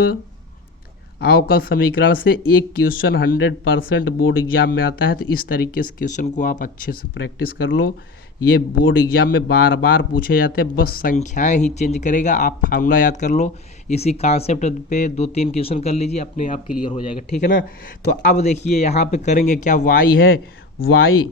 अवकल समीकरण से एक क्वेश्चन 100% बोर्ड एग्जाम में आता है। तो इस तरीके से क्वेश्चन को आप अच्छे से प्रैक्टिस कर लो। ये बोर्ड एग्जाम में बार बार पूछे जाते हैं, बस संख्याएं ही चेंज करेगा। आप फार्मूला याद कर लो, इसी कॉन्सेप्ट पे 2-3 क्वेश्चन कर लीजिए, अपने आप क्लियर हो जाएगा, ठीक है ना। तो अब देखिए यहाँ पे करेंगे क्या, y है, y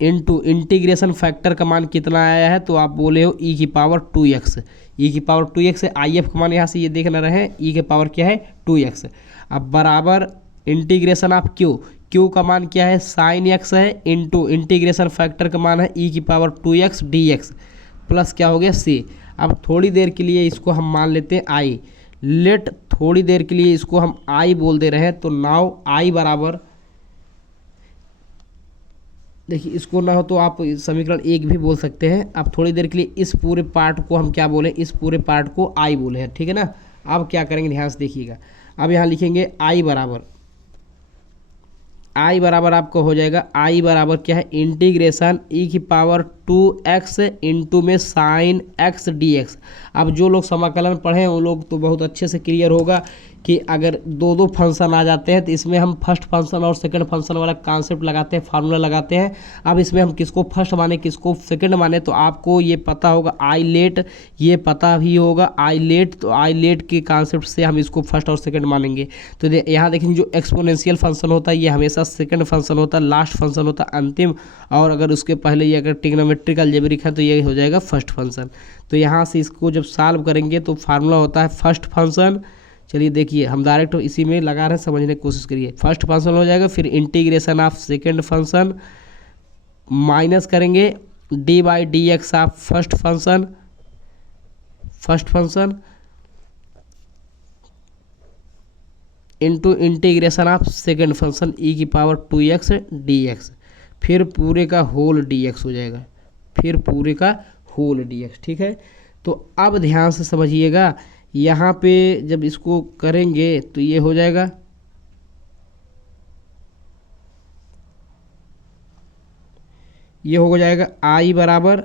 इंटू इंटीग्रेशन फैक्टर का मान कितना आया है, तो आप बोले हो e की पावर 2x। e की पावर 2x है, if का मान यहाँ से ये देखना रहे, e के पावर क्या है 2x। अब बराबर इंटीग्रेशन ऑफ q का मान क्या है साइन x है, इंटू इंटीग्रेशन फैक्टर का मान है e की पावर 2x dx प्लस क्या हो गया c। अब थोड़ी देर के लिए इसको हम मान लेते हैं i, लेट थोड़ी देर के लिए इसको हम i बोल दे रहे हैं। तो नाउ i बराबर, देखिए इसको ना हो तो आप समीकरण 1 भी बोल सकते हैं। अब थोड़ी देर के लिए इस पूरे पार्ट को हम क्या बोले, इस पूरे पार्ट को i बोले हैं, ठीक है ना। अब क्या करेंगे ध्यान से देखिएगा, अब यहाँ लिखेंगे i बराबर आपको हो जाएगा, i बराबर क्या है इंटीग्रेशन e की पावर 2x इंटू में साइन x dx। अब जो लोग समाकलन पढ़े हैं वो लोग तो बहुत अच्छे से क्लियर होगा कि अगर दो फंक्शन आ जाते हैं तो इसमें हम फर्स्ट फंक्शन और सेकंड फंक्शन वाला कॉन्सेप्ट लगाते हैं, फार्मूला लगाते हैं। अब इसमें हम किसको फर्स्ट माने किसको सेकंड माने, तो आपको ये पता होगा आई लेट, ये पता भी होगा आई लेट। तो आई लेट के कॉन्सेप्ट से हम इसको फर्स्ट और सेकंड मानेंगे। तो यहाँ देखेंगे जो एक्सपोनेंशियल फंक्शन होता है ये हमेशा सेकंड फंक्शन होता है, लास्ट फंक्शन होता है अंतिम, और अगर उसके पहले ये अगर ट्रिग्नोमेट्रिक अलजेब्रिक है तो ये हो जाएगा फर्स्ट फंक्शन। तो यहाँ से इसको जब सॉल्व करेंगे तो फार्मूला होता है फर्स्ट फंक्शन। चलिए देखिए हम डायरेक्ट इसी में लगा रहे हैं, समझने की कोशिश करिए। फर्स्ट फंक्शन हो जाएगा, फिर integration of second function minus करेंगे d by d x of first function into integration of second function e की पावर 2x dx, फिर पूरे का होल dx हो जाएगा, फिर पूरे का होल dx, ठीक है। तो अब ध्यान से समझिएगा, यहाँ पे जब इसको करेंगे तो ये हो जाएगा, ये हो जाएगा i बराबर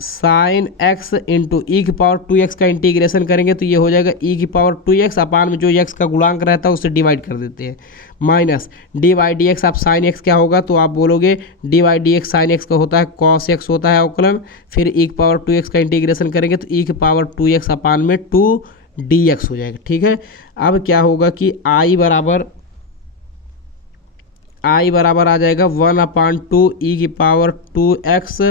साइन x इंटू ई की पावर 2x का इंटीग्रेशन करेंगे तो ये हो जाएगा e की पावर 2x अपान में जो x का गुणांक रहता है उससे डिवाइड कर देते हैं, minus d by d x. आप साइन x क्या होगा तो आप बोलोगे d by d x sine x का होता है कॉस x होता है अवकलन, फिर e की पावर 2x का इंटीग्रेशन करेंगे तो e की पावर 2x अपान में 2 dx हो जाएगा, ठीक है। अब क्या होगा कि i बराबर आ जाएगा 1/2 e की power 2x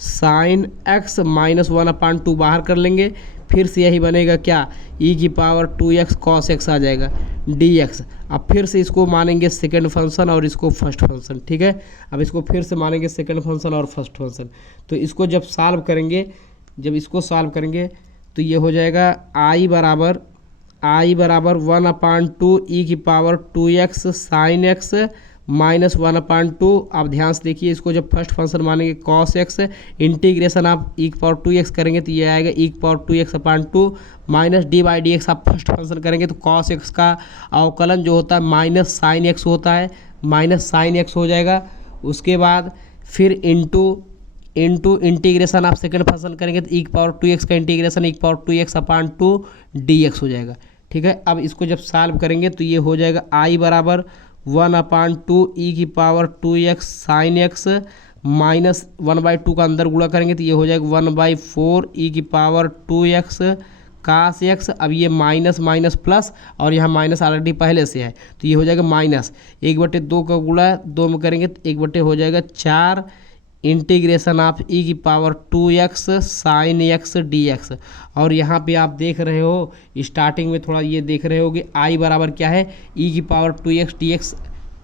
sine x minus 1/2 बाहर कर लेंगे, फिर से यही बनेगा क्या e की पावर 2x कॉस x आ जाएगा dx। अब फिर से इसको मानेंगे सेकंड फंक्शन और इसको फर्स्ट फंक्शन, ठीक है। अब इसको फिर से मानेंगे सेकंड फंक्शन और फर्स्ट फंक्शन। तो इसको जब सॉल्व करेंगे, जब इसको सॉल्व करेंगे तो ये हो जाएगा i बराबर 1/2 e की power 2x sine x minus 1/2। आप ध्यान से देखिए, इसको जब फर्स्ट फंक्शन मानेंगे कॉस x, इंटीग्रेशन आप e की पावर 2x करेंगे तो ये आएगा e की power 2x/2 minus d by d x. आप फर्स्ट फंक्शन करेंगे तो कॉस x का अवकलन जो होता है माइनस साइन x होता है, माइनस साइन x हो जाएगा। उसके बाद फिर इंटू इंटीग्रेशन आप सेकंड फंक्शन करेंगे तो e की पावर 2x का इंटीग्रेशन e की पावर 2x/2 dx हो जाएगा, ठीक है। अब इसको जब सॉल्व करेंगे तो ये हो जाएगा i बराबर 1/2 e की power 2x sine x minus 1/2 का अंदर गुणा करेंगे तो ये हो जाएगा 1/4 e की पावर 2x कास x। अब ये माइनस माइनस प्लस और यहाँ माइनस ऑलरेडी पहले से है तो ये हो जाएगा माइनस 1/2 का गुणा 2 में करेंगे तो 1/, हो जाएगा 4 इंटीग्रेशन ऑफ e की power 2x sine x dx। और यहाँ पे आप देख रहे हो स्टार्टिंग में थोड़ा ये देख रहे होगे i बराबर क्या है e की पावर 2x dx, e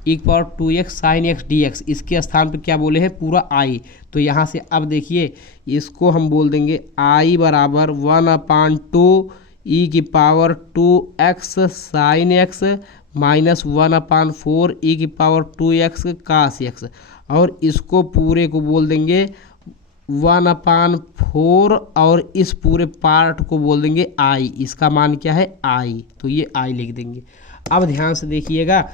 की power 2x sine x dx, इसके स्थान पे क्या बोले हैं पूरा i। तो यहाँ से अब देखिए इसको हम बोल देंगे i बराबर 1/2 e की power 2x sine x minus 1/4 e की पावर 2x कास x, और इसको पूरे को बोल देंगे 1/4 और इस पूरे पार्ट को बोल देंगे i। इसका मान क्या है i, तो ये i लिख देंगे। अब ध्यान से देखिएगा,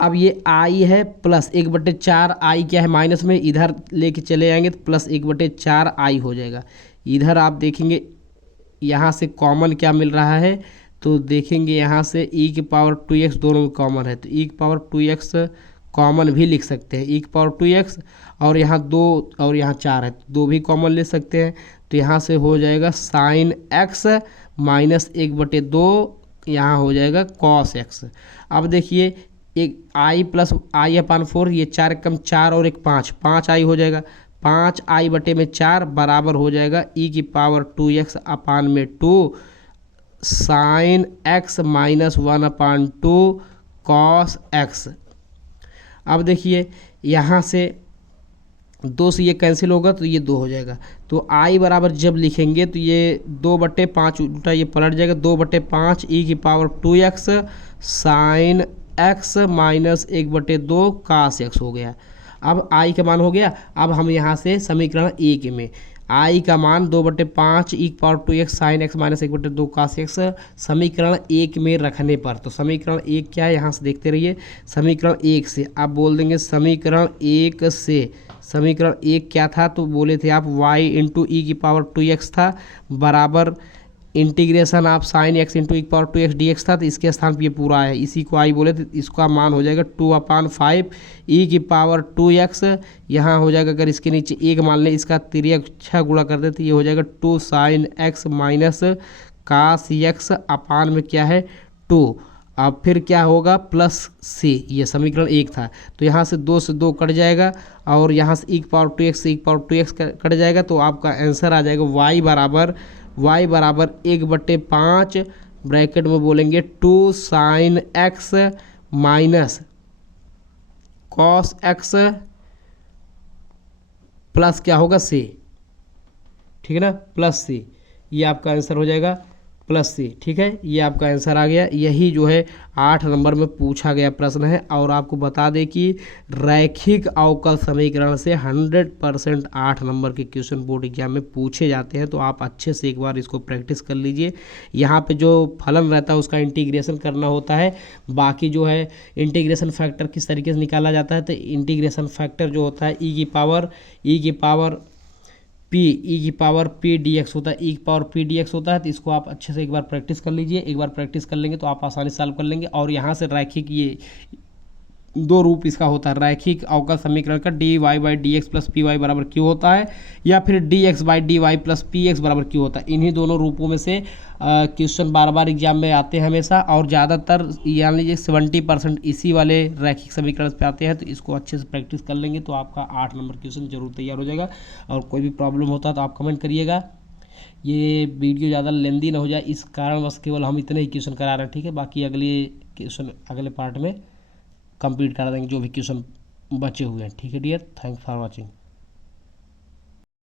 अब ये i है प्लस 1/4 i क्या है माइनस में, इधर लेके चले जाएंगे तो प्लस 1/4 i हो जाएगा। इधर आप देखेंगे यहाँ से कॉमन क्या मिल रहा है, तो देखेंगे यहाँ से e की पावर 2x दोनों में कॉमन है तो e की पावर 2x कॉमन भी लिख सकते हैं, e⁴ और यहाँ 2 और यहाँ 4 है, 2 भी कॉमन ले सकते हैं। तो यहाँ से हो जाएगा sin x माइनस 1/2, यहाँ हो जाएगा cos x। अब देखिए एक i प्लस i/4, ये 4 कम 4 और एक 5, 5i हो जाएगा, 5i/4 बराबर हो जाएगा e⁴ अपान में 2 sin x minus 1/2 cos x। अब देखिए यहाँ से 2 से ये कैंसिल होगा तो ये 2 हो जाएगा। तो i बराबर जब लिखेंगे तो ये 2/5 उल्टा ये पलट जाएगा, 2/5 e⁴ sin x minus 1/2 cos x हो गया। अब i का मान हो गया। अब हम यहाँ से समीकरण 1 में i का मान 2/5 e⁴ sin x minus 1/2 cos x समीकरण 1 में रखने पर, तो समीकरण 1 क्या है यहाँ से देखते रहिए। समीकरण 1 से आप बोल देंगे, समीकरण 1 से, समीकरण 1 क्या था तो बोले थे आप y इंटू e⁴ था बराबर इंटीग्रेशन आप sin x into e⁴ dx था, तो इसके स्थान पर ये पूरा है, इसी को i बोले थे। इसका मान हो जाएगा 2/5 e⁴ यहाँ हो जाएगा, अगर इसके नीचे 1 मान लें, इसका तिर्यक गुणा कर देते, ये हो जाएगा 2 sin x minus cos x अपान में क्या है 2। अब फिर क्या होगा प्लस c, ये समीकरण 1 था। तो यहाँ से 2 से 2 कट जाएगा और यहाँ से e⁴ से e⁴ कट जाएगा, तो आपका आंसर आ जाएगा y बराबर 1/5 ब्रैकेट में बोलेंगे 2 sin x minus cos x plus क्या होगा c, ठीक है ना, प्लस c, ये आपका आंसर हो जाएगा प्लस c, ठीक है। ये आपका आंसर आ गया। यही जो है 8 नंबर में पूछा गया प्रश्न है। और आपको बता दें कि रैखिक अवकल समीकरण से 100% 8 नंबर के क्वेश्चन बोर्ड एग्जाम में पूछे जाते हैं। तो आप अच्छे से एक बार इसको प्रैक्टिस कर लीजिए। यहाँ पे जो फलन रहता है उसका इंटीग्रेशन करना होता है। बाकी जो है इंटीग्रेशन फैक्टर किस तरीके से निकाला जाता है, तो इंटीग्रेशन फैक्टर जो होता है e⁴p dx होता है, e⁴p dx होता है। तो इसको आप अच्छे से एक बार प्रैक्टिस कर लीजिए। एक बार प्रैक्टिस कर लेंगे तो आप आसानी से सॉल्व कर लेंगे। और यहाँ से रैखिक, ये 2 रूप इसका होता है, रैखिक अवकल समीकरण का dy/dx प्लस py बराबर q होता है, या फिर dx/dy प्लस px बराबर q होता है। इन्हीं दोनों रूपों में से क्वेश्चन बार बार एग्जाम में आते हैं हमेशा, और ज़्यादातर मान लीजिए 70% इसी वाले रैखिक समीकरण पे आते हैं। तो इसको अच्छे से प्रैक्टिस कर लेंगे तो आपका 8 नंबर क्वेश्चन जरूर तैयार हो जाएगा। और कोई भी प्रॉब्लम होता है तो आप कमेंट करिएगा। ये वीडियो ज़्यादा लेंदी ना हो जाए, इस कारण बस केवल हम इतने ही क्वेश्चन करा रहे हैं, ठीक है। बाकी अगले क्वेश्चन अगले पार्ट में कंप्लीट करा देंगे जो भी क्वेश्चन बचे हुए हैं, ठीक है डियर। Thanks for watching.